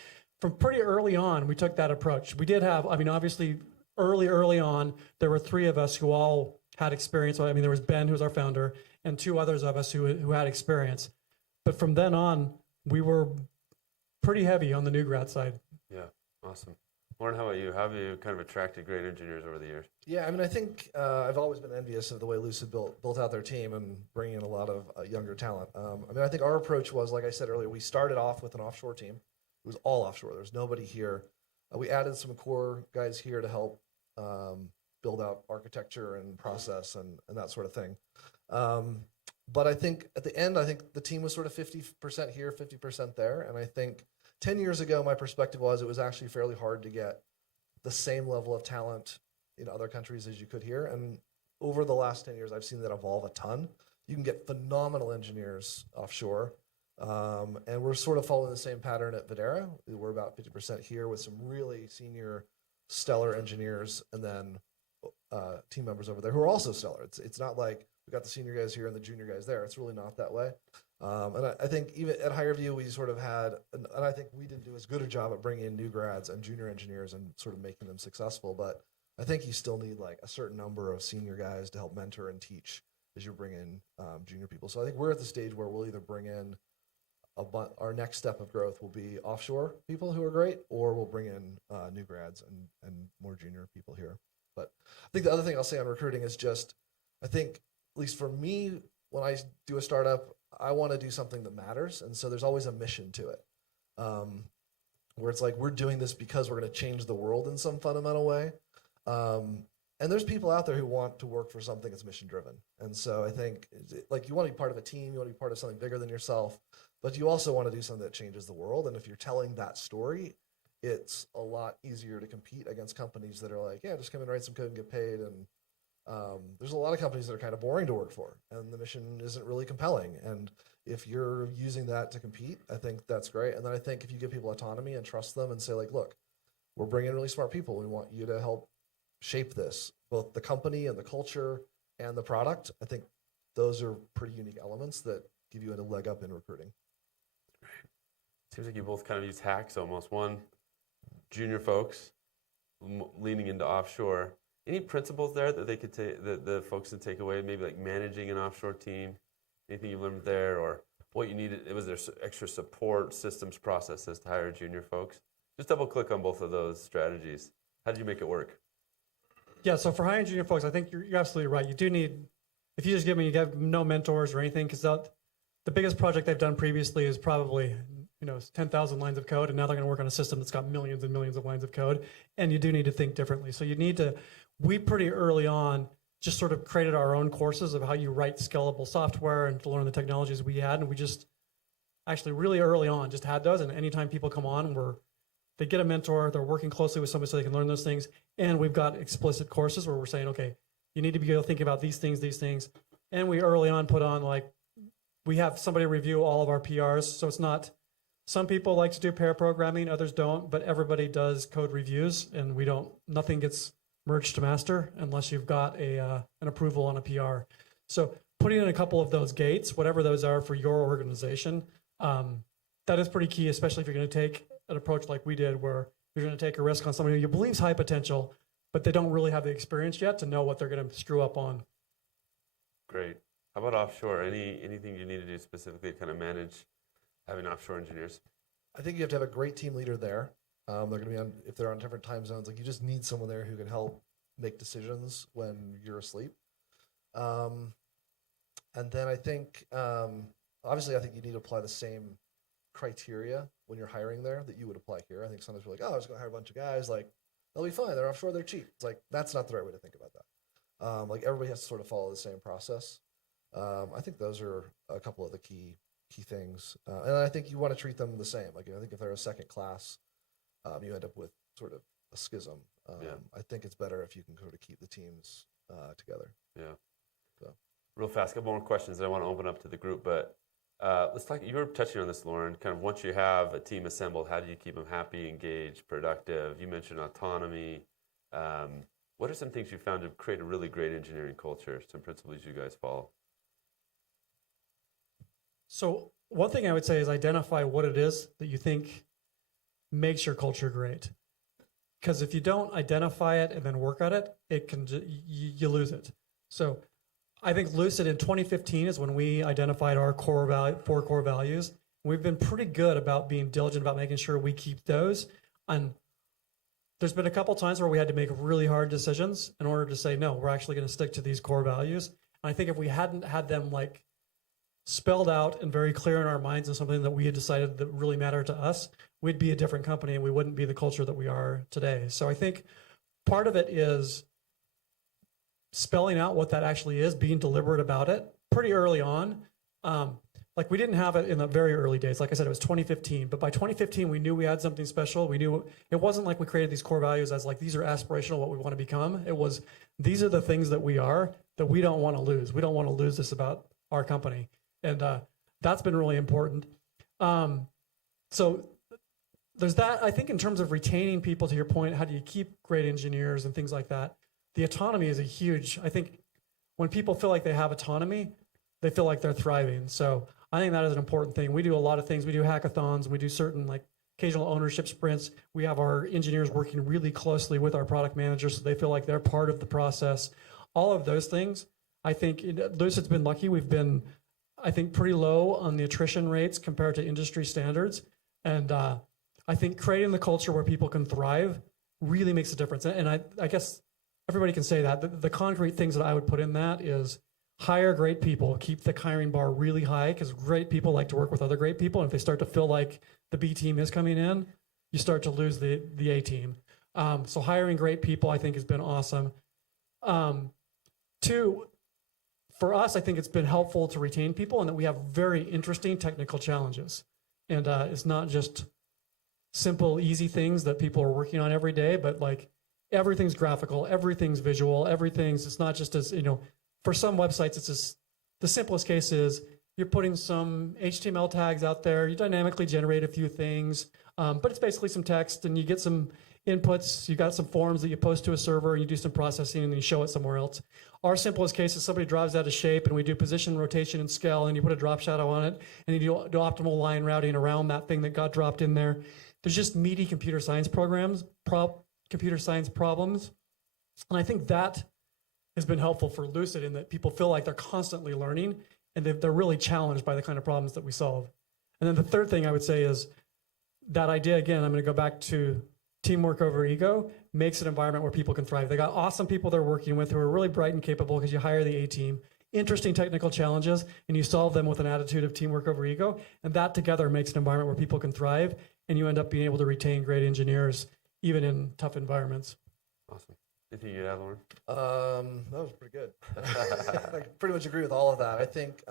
from pretty early on, we took that approach. We did have, obviously early on, there were three of us who all had experience. There was Ben, who was our founder, and two others of us who had experience. But from then on, we were pretty heavy on the new grad side. Yeah, awesome. Loren, how about you? How have you kind of attracted great engineers over the years? Yeah, I think I've always been envious of the way Lucid built out their team and bringing in a lot of younger talent. I think our approach was, like I said earlier, we started off with an offshore team. It was all offshore. There was nobody here. We added some core guys here to help build out architecture and process and that sort of thing. But I think at the end, the team was sort of 50% here, 50% there. And I think 10 years ago, my perspective was it was actually fairly hard to get the same level of talent in other countries as you could here. And over the last 10 years, I've seen that evolve a ton. You can get phenomenal engineers offshore. And we're sort of following the same pattern at Videra. We're about 50% here with some really senior, stellar engineers, and then team members over there who are also stellar. It's not like we got the senior guys here and the junior guys there. It's really not that way. And I think even at HireVue, we sort of had, and I think we didn't do as good a job at bringing in new grads and junior engineers and sort of making them successful. But I think you still need a certain number of senior guys to help mentor and teach as you bring in junior people. So I think we're at the stage where we'll either bring in our next step of growth will be offshore people who are great, or we'll bring in new grads and more junior people here. But I think the other thing I'll say on recruiting is just, I think, at least for me, when I do a startup, I want to do something that matters. And so there's always a mission to it, where it's we're doing this because we're going to change the world in some fundamental way. And there's people out there who want to work for something that's mission driven. And so I think you want to be part of a team, you want to be part of something bigger than yourself, but you also want to do something that changes the world. And if you're telling that story, it's a lot easier to compete against companies that are yeah, just come and write some code and get paid. And there's a lot of companies that are kind of boring to work for, and the mission isn't really compelling. And if you're using that to compete, I think that's great. And then I think if you give people autonomy and trust them and say look, we're bringing really smart people. We want you to help shape this, both the company and the culture and the product. I think those are pretty unique elements that give you a leg up in recruiting. Seems like you both kind of use hacks almost. One, junior folks leaning into offshore. Any principles there that they could take, the folks can take away? Maybe like managing an offshore team. Anything you learned there, or what you needed? Was there extra support systems processes to hire junior folks? Just double click on both of those strategies. How did you make it work? Yeah, so for hiring junior folks, I think you're absolutely right. You do need, if you just you have no mentors or anything, because the biggest project they've done previously is probably 10,000 lines of code, and now they're going to work on a system that's got millions and millions of lines of code, and you do need to think differently. So you need to, we pretty early on just sort of created our own courses of how you write scalable software and to learn the technologies we had, and we just actually really early on just had those, and anytime people come on, they get a mentor, they're working closely with somebody so they can learn those things, and we've got explicit courses where we're saying, okay, you need to be able to think about these things, and we early on put on, like, we have somebody review all of our PRs, so it's not, some people like to do pair programming, others don't, but everybody does code reviews, and nothing gets merged to master unless you've got an approval on a PR. So putting in a couple of those gates, whatever those are for your organization, that is pretty key, especially if you're going to take an approach like we did, where you're going to take a risk on somebody who you believe's high potential, but they don't really have the experience yet to know what they're going to screw up on. Great. How about offshore? Anything you need to do specifically to kind of manage having offshore engineers? I think you have to have a great team leader there. They're going to be on, if they're on different time zones, like you just need someone there who can help make decisions when you're asleep. And then I think, obviously, I think you need to apply the same criteria when you're hiring there that you would apply here. I think sometimes we're like, oh, I was going to hire a bunch of guys, like, they'll be fine, they're offshore, they're cheap. It's like, that's not the right way to think about that. Like, everybody has to sort of follow the same process. I think those are a couple of the key things. And I think you want to treat them the same. Like, I think if they're a second class, you end up with sort of a schism. I think it's better if you can sort of keep the teams together. Yeah. So. Real fast, a couple more questions that I want to open up to the group, but let's talk, you were touching on this, Loren, kind of once you have a team assembled, how do you keep them happy, engaged, productive? You mentioned autonomy. What are some things you found to create a really great engineering culture, some principles you guys follow? So one thing I would say is identify what it is that you think makes your culture great. Because if you don't identify it and then work at it, it can you lose it. So I think Lucid in 2015 is when we identified our four core values. We've been pretty good about being diligent about making sure we keep those. And there's been a couple times where we had to make really hard decisions in order to say, no, we're actually going to stick to these core values. And I think if we hadn't had them like spelled out and very clear in our minds and something that we had decided that really mattered to us, we'd be a different company and we wouldn't be the culture that we are today. So I think part of it is spelling out what that actually is, being deliberate about it pretty early on. Like we didn't have it in the very early days. Like I said, it was 2015, but by 2015, we knew we had something special. We knew it wasn't like we created these core values as like, these are aspirational, what we want to become. It was, these are the things that we are that we don't want to lose. We don't want to lose this about our company. And that's been really important. So there's that. I think in terms of retaining people, to your point, how do you keep great engineers and things like that? The autonomy is a huge, I think when people feel like they have autonomy, they feel like they're thriving. So I think that is an important thing. We do a lot of things. We do hackathons. We do certain like occasional ownership sprints. We have our engineers working really closely with our product managers so they feel like they're part of the process. All of those things, I think Lucid's been lucky. We've been, I think, pretty low on the attrition rates compared to industry standards. And I think creating the culture where people can thrive really makes a difference. And I guess everybody can say that. The concrete things that I would put in that is hire great people, keep the hiring bar really high, because great people like to work with other great people. And if they start to feel like the B team is coming in, you start to lose the A team. So hiring great people, I think, has been awesome. Two, for us, I think it's been helpful to retain people and that we have very interesting technical challenges. And it's not just simple, easy things that people are working on every day, but like everything's graphical, everything's visual, it's not just as, for some websites, it's just, the simplest case is you're putting some HTML tags out there, you dynamically generate a few things, but it's basically some text and you get some inputs. You got some forms that you post to a server, and you do some processing, and then you show it somewhere else. Our simplest case is somebody drives out of shape, and we do position, rotation, and scale, and you put a drop shadow on it, and you do optimal line routing around that thing that got dropped in there. There's just meaty computer science problems, and I think that has been helpful for Lucid in that people feel like they're constantly learning, and they're really challenged by the kind of problems that we solve. And then the third thing I would say is that idea, again, I'm going to go back to teamwork over ego, makes an environment where people can thrive. They got awesome people they're working with who are really bright and capable because you hire the A-team, interesting technical challenges, and you solve them with an attitude of teamwork over ego. And that together makes an environment where people can thrive, and you end up being able to retain great engineers, even in tough environments. Awesome. Anything you'd add, Loren? That was pretty good. I pretty much agree with all of that. I think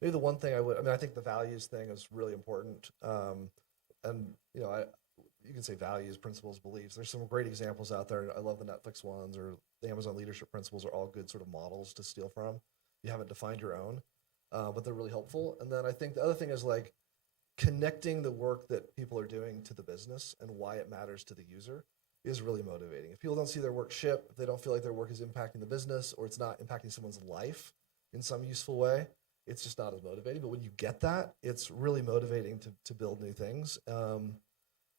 maybe the one thing I think the values thing is really important. And you can say values, principles, beliefs. There's some great examples out there. I love the Netflix ones, or the Amazon leadership principles are all good sort of models to steal from. You haven't defined your own, but they're really helpful. And then I think the other thing is like connecting the work that people are doing to the business and why it matters to the user is really motivating. If people don't see their work ship, if they don't feel like their work is impacting the business or it's not impacting someone's life in some useful way, it's just not as motivating. But when you get that, it's really motivating to build new things. And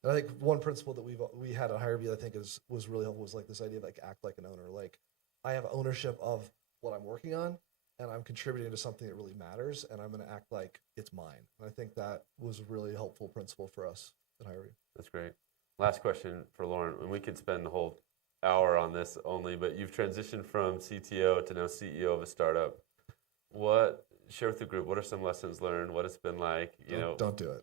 I think one principle that we had at HireVue I think was really helpful was like this idea of like act like an owner. Like I have ownership of what I'm working on, and I'm contributing to something that really matters, and I'm going to act like it's mine. And I think that was a really helpful principle for us at HireVue. That's great. Last question for Loren, and we could spend the whole hour on this only, but you've transitioned from CTO to now CEO of a startup. Share with the group, what are some lessons learned? What it's been like? Don't do it.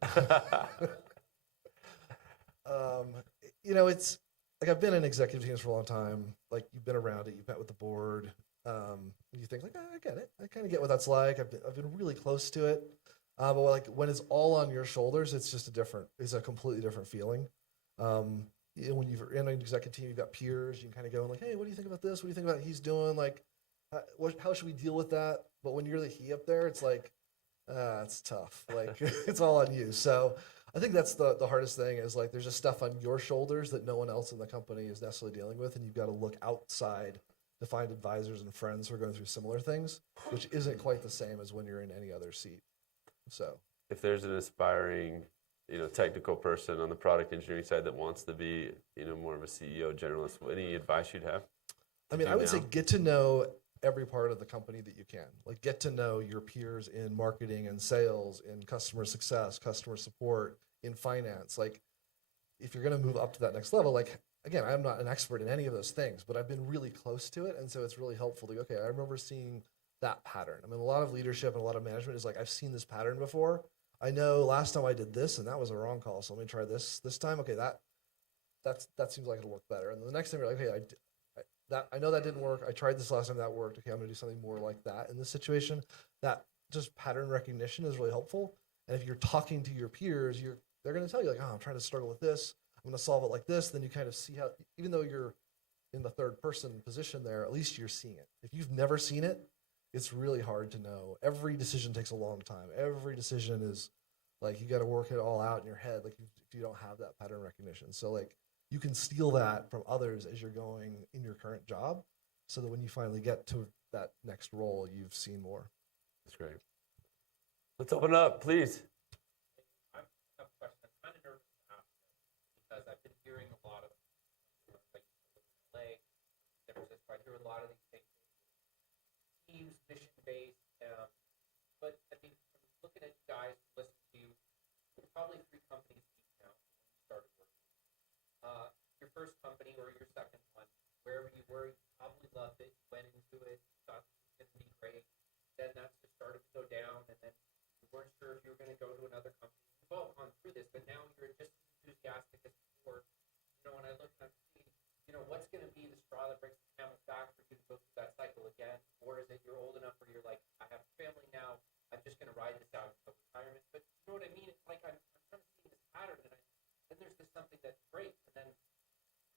It's like I've been in executive teams for a long time. Like you've been around it, you've met with the board. You think like, I get it. I kind of get what that's like. I've been really close to it. But like when it's all on your shoulders, it's a completely different feeling. When you're in an executive team, you've got peers. You can kind of go and like, hey, what do you think about this? What do you think about what he's doing? Like, how should we deal with that? But when you're the he up there, it's like, it's tough. Like it's all on you. So I think that's the hardest thing is like there's just stuff on your shoulders that no one else in the company is necessarily dealing with, and you've got to look outside to find advisors and friends who are going through similar things, which isn't quite the same as when you're in any other seat. So if there's an aspiring, technical person on the product engineering side that wants to be, more of a CEO generalist, any advice you'd have? I would say get to know every part of the company that you can. Like get to know your peers in marketing and sales, in customer success, customer support, in finance. Like if you're going to move up to that next level, like again, I'm not an expert in any of those things, but I've been really close to it. And so it's really helpful to go, okay, I remember seeing that pattern. A lot of leadership and a lot of management is like, I've seen this pattern before. I know last time I did this and that was a wrong call. So let me try this time. Okay, that seems like it'll work better. And then the next time you're like, hey, I know that didn't work. I tried this last time, that worked. Okay, I'm gonna do something more like that in this situation. That just pattern recognition is really helpful. And if you're talking to your peers, they're gonna tell you like, oh, I'm trying to struggle with this. I'm gonna solve it like this. Then you kind of see how, even though you're in the third person position there, at least you're seeing it. If you've never seen it, it's really hard to know. Every decision takes a long time. Every decision is like, you got to work it all out in your head. Like if you don't have that pattern recognition. So like, you can steal that from others as you're going in your current job so that when you finally get to that next role, you've seen more. That's great. Let's open it up, please. I have a question. I'm kind of nervous to ask this because I've been hearing a lot of, like, LA, San Francisco, I hear a lot of these things, teams, mission-based, but I think from looking at you guys, listening to you, probably 3 companies each now when you started working. Your first company or your second one, wherever you were, you probably loved it, you went into it, thought it was going to be great, then that just started to go down, and then you weren't sure if you were going to go to another company. You've all gone through this, but now you're just as enthusiastic as before. When I look and I'm seeing, what's going to be the straw that breaks the camel's back for you to go through that cycle again? Or is it you're old enough where you're like, I have a family now, I'm just going to ride this out until retirement? But you know what I mean? It's like I'm kind of seeing this pattern, and then there's this something that breaks, and then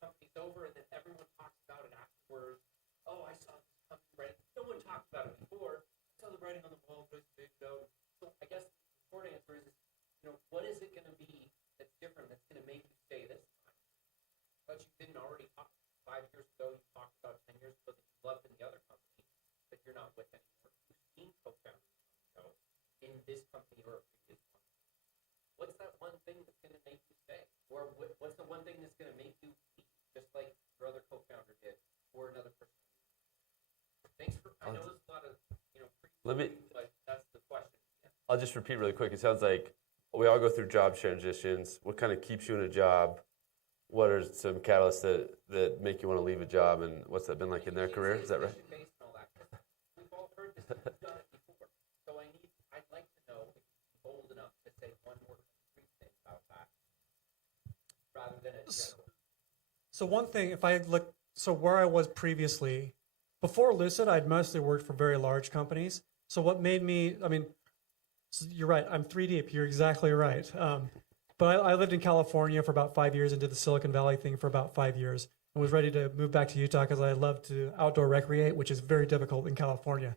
company's over, and then everyone talks about it afterwards. Oh, I saw this company writing. No one talked about it before. I saw the writing on the wall, but it's big, no. So I guess the short answer is, what is it going to be that's different that's going to make you stay this time? But you didn't already talk 5 years ago, you talked about 10 years ago that you loved in the other company that you're not with anymore. You've seen co-founders in this company or a previous one. What's that one thing that's going to make you stay? Or what's the one thing that's going to make you leave, just like your other co-founder did, or another person? Thanks for, I know there's a lot of, but that's the question. I'll just repeat really quick. It sounds like we all go through job transitions. What kind of keeps you in a job? What are some catalysts that make you want to leave a job, and what's that been like in their career? Is that right? We've all heard this, we've done it before. So I'd like to know if you're bold enough to say one more concrete thing about that, rather than a general. So one thing, if I look, so where I was previously, before Lucid, I'd mostly worked for very large companies. So what made me, you're right, I'm 3 deep, you're exactly right. But I lived in California for about 5 years and did the Silicon Valley thing for about 5 years and was ready to move back to Utah because I love to outdoor recreate, which is very difficult in California.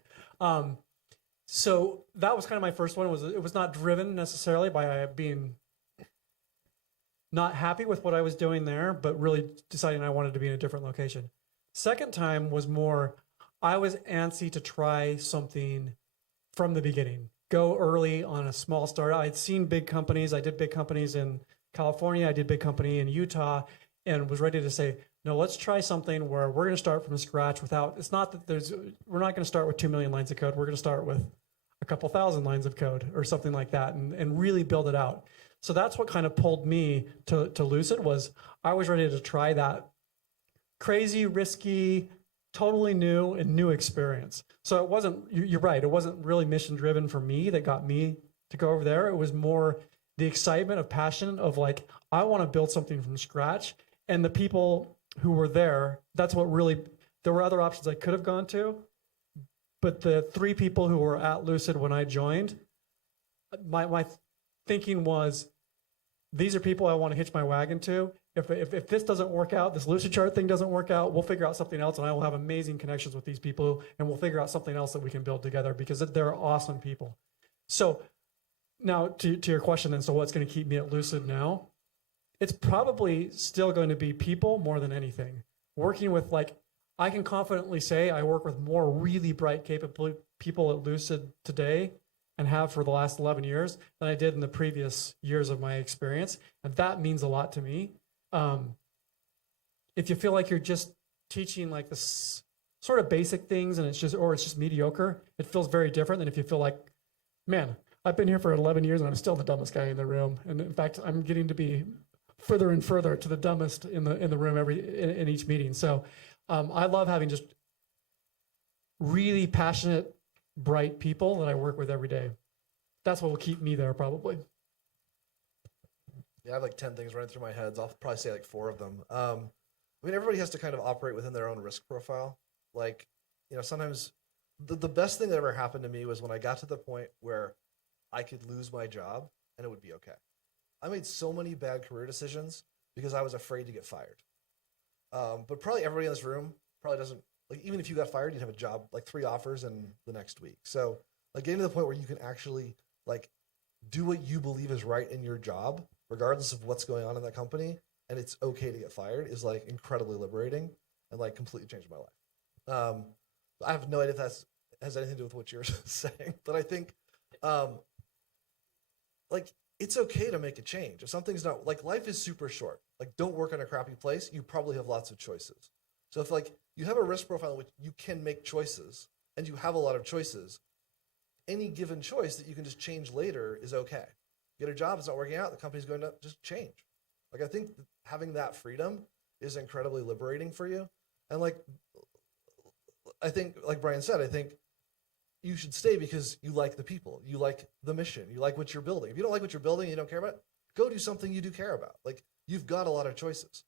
So that was kind of my first one. It was not driven necessarily by being not happy with what I was doing there, but really deciding I wanted to be in a different location. Second time was more, I was antsy to try something from the beginning. Go early on a small startup. I'd seen big companies. I did big companies in California. I did big company in Utah, and was ready to say, no, let's try something where we're going to start from scratch without, it's not that we're not going to start with 2 million lines of code. We're going to start with a couple thousand lines of code or something like that and really build it out. So that's what kind of pulled me to Lucid was I was ready to try that crazy, risky, totally new and new experience. So it wasn't, you're right, it wasn't really mission driven for me that got me to go over there. It was more the excitement of passion of like, I want to build something from scratch. And the people who were there, that's what really, there were other options I could have gone to, but the 3 people who were at Lucid when I joined, my thinking was, these are people I want to hitch my wagon to. If this doesn't work out, this Lucid chart thing doesn't work out, we'll figure out something else, and I will have amazing connections with these people, and we'll figure out something else that we can build together because they're awesome people. So now to your question then, so what's going to keep me at Lucid now? It's probably still going to be people more than anything. Working with, like, I can confidently say I work with more really bright, capable people at Lucid today and have for the last 11 years than I did in the previous years of my experience. And that means a lot to me. If you feel like you're just teaching like this sort of basic things and it's just mediocre, it feels very different than if you feel like, man, I've been here for 11 years and I'm still the dumbest guy in the room. And in fact, I'm getting to be further and further to the dumbest in the room in each meeting. So I love having just really passionate, bright people that I work with every day. That's what will keep me there probably. Yeah, I have like 10 things running through my head. I'll probably say like 4 of them. I mean, everybody has to kind of operate within their own risk profile. Like, sometimes the best thing that ever happened to me was when I got to the point where I could lose my job and it would be okay. I made so many bad career decisions because I was afraid to get fired. But probably everybody in this room probably doesn't, like, even if you got fired, you'd have a job, like 3 offers in the next week. So like getting to the point where you can actually like do what you believe is right in your job, regardless of what's going on in that company, and it's okay to get fired is like incredibly liberating and like completely changed my life. I have no idea if that has anything to do with what you're saying, but I think like it's okay to make a change. If something's not, like, life is super short. Like, don't work in a crappy place. You probably have lots of choices. So if like you have a risk profile in which you can make choices and you have a lot of choices, any given choice that you can just change later is okay. You get a job, it's not working out, the company's going to just change. Like, I think having that freedom is incredibly liberating for you. And like, I think, like Brian said, I think you should stay because you like the people, you like the mission, you like what you're building. If you don't like what you're building, you don't care about it, go do something you do care about. Like, you've got a lot of choices.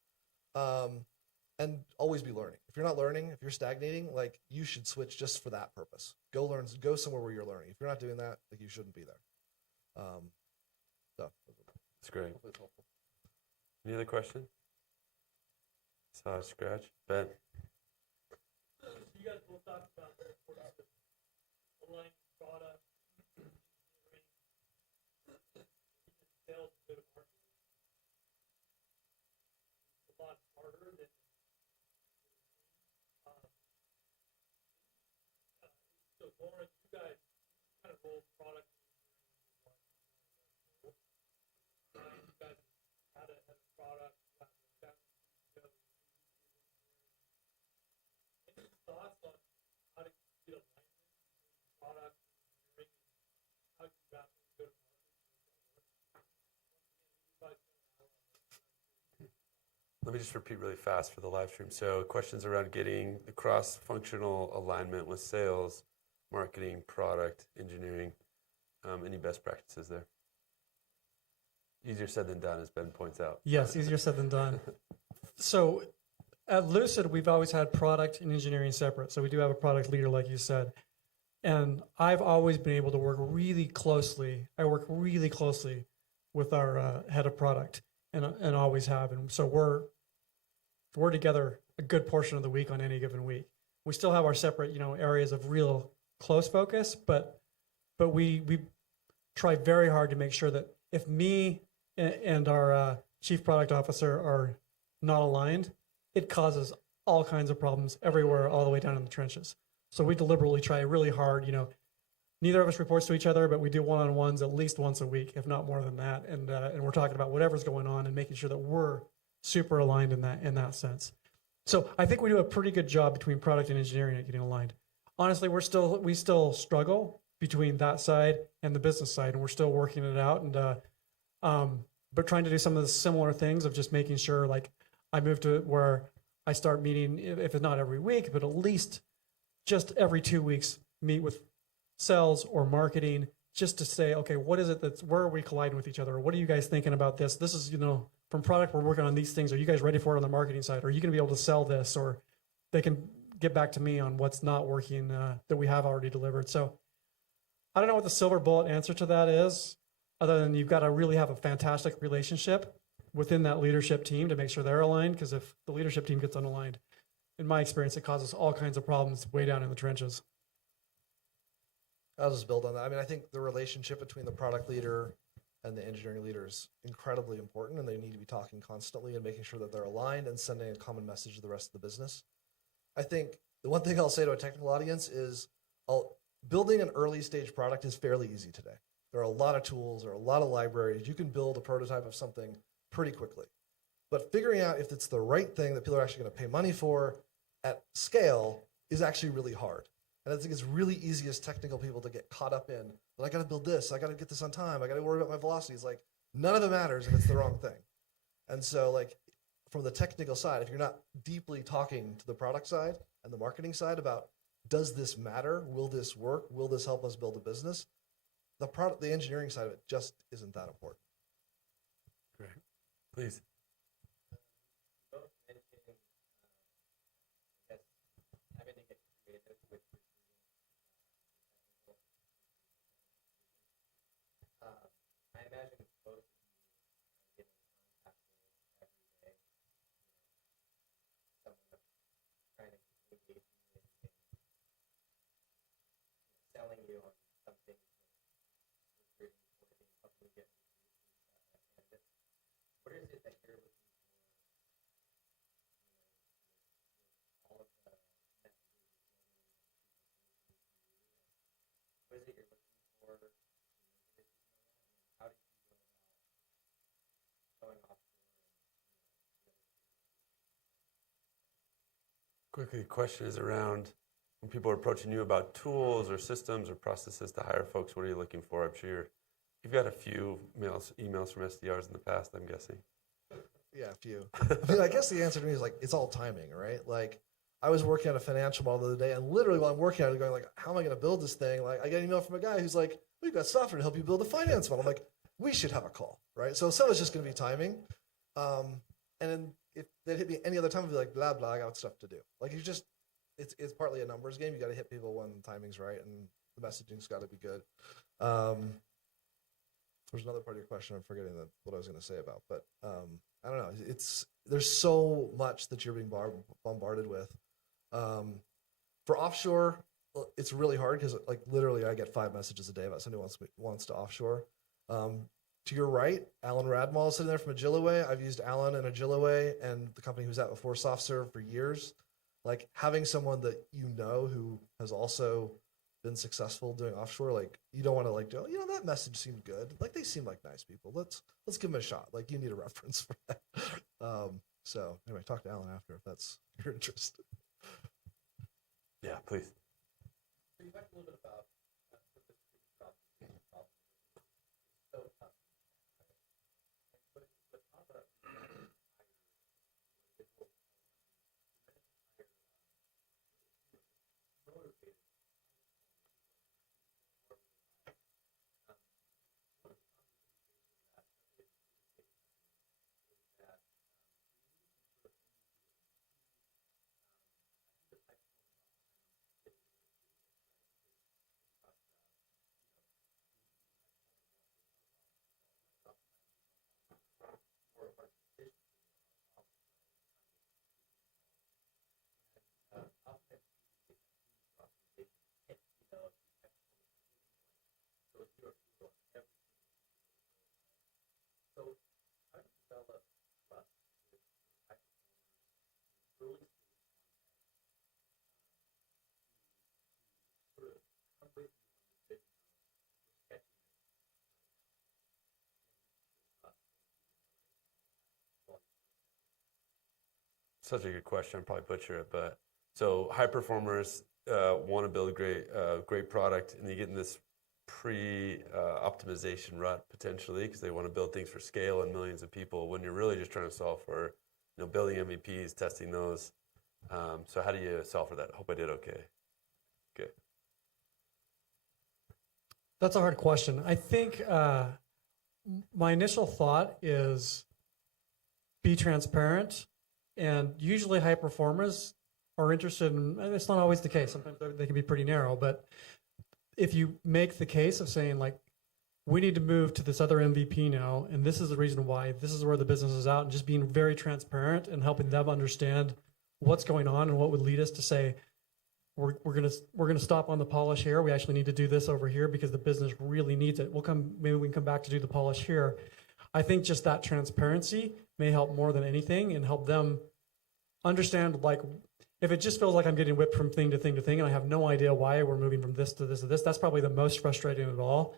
And always be learning. If you're not learning, if you're stagnating, like, you should switch just for that purpose. Go learn, go somewhere where you're learning. If you're not doing that, like, you shouldn't be there. That's great. Any other questions? Saw a scratch. Ben? You guys both talked about the importance of aligning product, engineering, sales, go to market. It's a lot harder Loren, you guys kind of roll product. Brian, you guys had a product. You got the CTO. Any thoughts on how to get alignment between product and engineering and how you got to go to market? Let me just repeat really fast for the live stream. So questions around getting the cross-functional alignment with sales, marketing, product, engineering. Any best practices there? Easier said than done, as Ben points out. Yes, easier said than done. So at Lucid, we've always had product and engineering separate. So we do have a product leader, like you said. And I've always been able to work really closely. I work really closely with our head of product, and always have. And so we're together a good portion of the week on any given week. We still have our separate, areas of real close focus, but we try very hard to make sure that if me and our chief product officer are not aligned, it causes all kinds of problems everywhere, all the way down in the trenches. So we deliberately try really hard. Neither of us reports to each other, but we do one-on-ones at least once a week, if not more than that. And we're talking about whatever's going on and making sure that we're super aligned in that sense. So I think we do a pretty good job between product and engineering at getting aligned. Honestly, we still struggle between that side and the business side, and we're still working it out. And but trying to do some of the similar things of just making sure, like I moved to where I start meeting, if it's not every week, but at least just every 2 weeks, meet with sales or marketing, just to say, okay, what is it where are we colliding with each other? What are you guys thinking about this? This is, from product, we're working on these things. Are you guys ready for it on the marketing side? Are you going to be able to sell this? Or they can get back to me on what's not working that we have already delivered. So I don't know what the silver bullet answer to that is, other than you've got to really have a fantastic relationship within that leadership team to make sure they're aligned. Because if the leadership team gets unaligned, in my experience, it causes all kinds of problems way down in the trenches. I'll just build on that. I think the relationship between the product leader and the engineering leader is incredibly important, and they need to be talking constantly and making sure that they're aligned and sending a common message to the rest of the business. I think the one thing I'll say to a technical audience is building an early stage product is fairly easy today. There are a lot of tools, there are a lot of libraries. You can build a prototype of something pretty quickly. But figuring out if it's the right thing that people are actually going to pay money for at scale is actually really hard. And I think it's really easy as technical people to get caught up in, well, I got to build this, I got to get this on time, I got to worry about my velocities. Like, none of it matters if it's the wrong thing. And so, like, from the technical side, if you're not deeply talking to the product side and the marketing side about, does this matter? Will this work? Will this help us build a business? The engineering side of it just isn't that important. Great. Please. Both mentioned, I guess, having to get creative with I imagine both of you are getting contacted every day. Someone trying to engage you in selling you on something recruiting, working, helping you get candidates. What is it that you're looking for? All of the messages what is it you're looking for? How do you go about going offshore? Quickly, question is around when people are approaching you about tools or systems or processes to hire folks, what are you looking for? I'm sure you've got a few emails from SDRs in the past, I'm guessing. Yeah, a few. I guess the answer to me is like, it's all timing, right? Like, I was working on a financial model the other day, and literally while I'm working on it, going like, how am I going to build this thing? Like, I get an email from a guy who's like, we've got software to help you build a finance model. I'm like, we should have a call, right? So some is just going to be timing. And then if they hit me any other time, I'd be like, blah, blah, I got stuff to do. Like, it's partly a numbers game. You got to hit people when the timing's right, and the messaging's got to be good. There's another part of your question I'm forgetting what I was going to say about, but I don't know. There's so much that you're being bombarded with. For offshore, it's really hard because like literally I get 5 messages a day about somebody wants to offshore. To your right, Alan Radmal is sitting there from Agilaway. I've used Alan and Agilaway and the company who's at before SoftServe for years. Like having someone that you know who has also been successful doing offshore, like you don't want to like, you know, that message seemed good. Like they seem like nice people. Let's give them a shot. Like you need a reference for that. So anyway, talk to Alan after if that's your interest. Yeah, please. So you talked a little bit about what this problem is so tough. But talk about motivated. So how do you develop trust with high performers early stage to sort of come with you on the vision of sketching Such a good question. I'll probably butcher it, but so high performers want to build a great product, and you get in this optimization rut potentially because they want to build things for scale and millions of people when you're really just trying to solve for, you know, building MVPs, testing those. So how do you solve for that? I hope I did okay. Good. That's a hard question. I think my initial thought is be transparent, and usually high performers are interested in, and it's not always the case. Sometimes they can be pretty narrow, but if you make the case of saying like, we need to move to this other MVP now, and this is the reason why, this is where the business is out, and just being very transparent and helping them understand what's going on and what would lead us to say, we're gonna stop on the polish here. We actually need to do this over here because the business really needs it. Maybe we can come back to do the polish here. I think just that transparency may help more than anything and help them understand, like, if it just feels like I'm getting whipped from thing to thing to thing and I have no idea why we're moving from this to this to this, that's probably the most frustrating of all.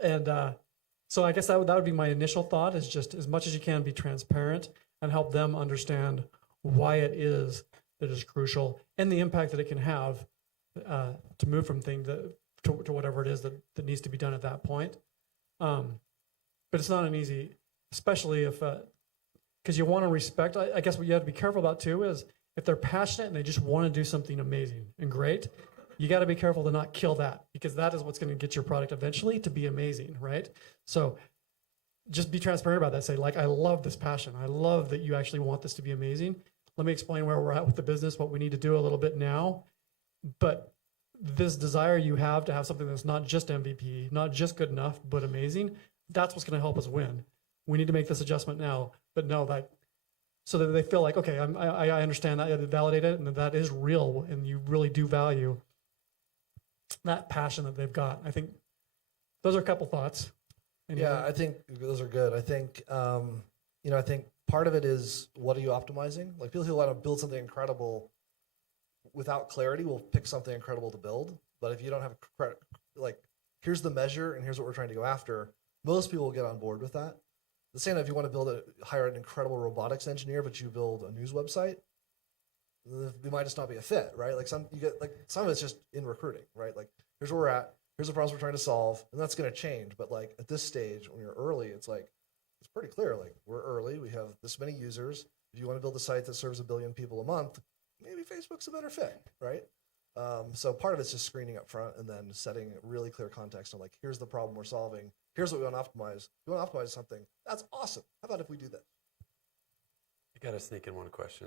And so I guess that would be my initial thought, is just as much as you can be transparent and help them understand why it is that is crucial and the impact that it can have to move from thing to whatever it is that needs to be done at that point. But it's not an easy, especially if, because you want to respect, I guess what you have to be careful about too is if they're passionate and they just want to do something amazing and great, you got to be careful to not kill that, because that is what's going to get your product eventually to be amazing, right? So just be transparent about that. Say, like, I love this passion. I love that you actually want this to be amazing. Let me explain where we're at with the business, what we need to do a little bit now. But this desire you have to have something that's not just MVP, not just good enough, but amazing, that's what's going to help us win. We need to make this adjustment now, but no, that, so that they feel like, okay, I understand that, I validate it, and that is real, and you really do value that passion that they've got. I think those are a couple thoughts. Yeah, I think those are good. I think, I think part of it is, what are you optimizing? Like, people who want to build something incredible without clarity will pick something incredible to build. But if you don't have like, here's the measure and here's what we're trying to go after, most people will get on board with that. The same if you want to hire an incredible robotics engineer, but you build a news website, it might just not be a fit, right? Like some of it's just in recruiting, right? Like, here's where we're at, here's the problems we're trying to solve, and that's going to change. But like at this stage, when you're early, it's like, it's pretty clear. Like, we're early, we have this many users. If you want to build a site that serves 1 billion people a month, maybe Facebook's a better fit, right? So part of it's just screening up front and then setting really clear context on, like, here's the problem we're solving. Here's what we want to optimize. If you want to optimize something, that's awesome. How about if we do this? I got to sneak in one question.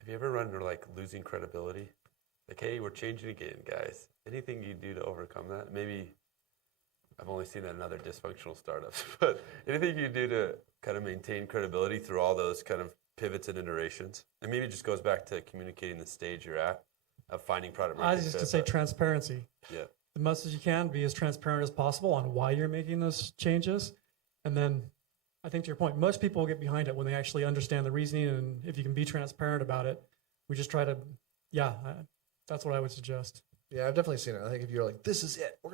Have you ever run into like losing credibility? Like, hey, we're changing again, guys. Anything you do to overcome that? Maybe I've only seen that in other dysfunctional startups, but anything you do to kind of maintain credibility through all those kind of pivots and iterations? And maybe it just goes back to communicating the stage you're at of finding product market fit. I was just to say transparency. Yeah. The most as you can, be as transparent as possible on why you're making those changes. And then I think to your point, most people will get behind it when they actually understand the reasoning. And if you can be transparent about it, we just try to, that's what I would suggest. Yeah, I've definitely seen it. I think if you're like, this is it, we're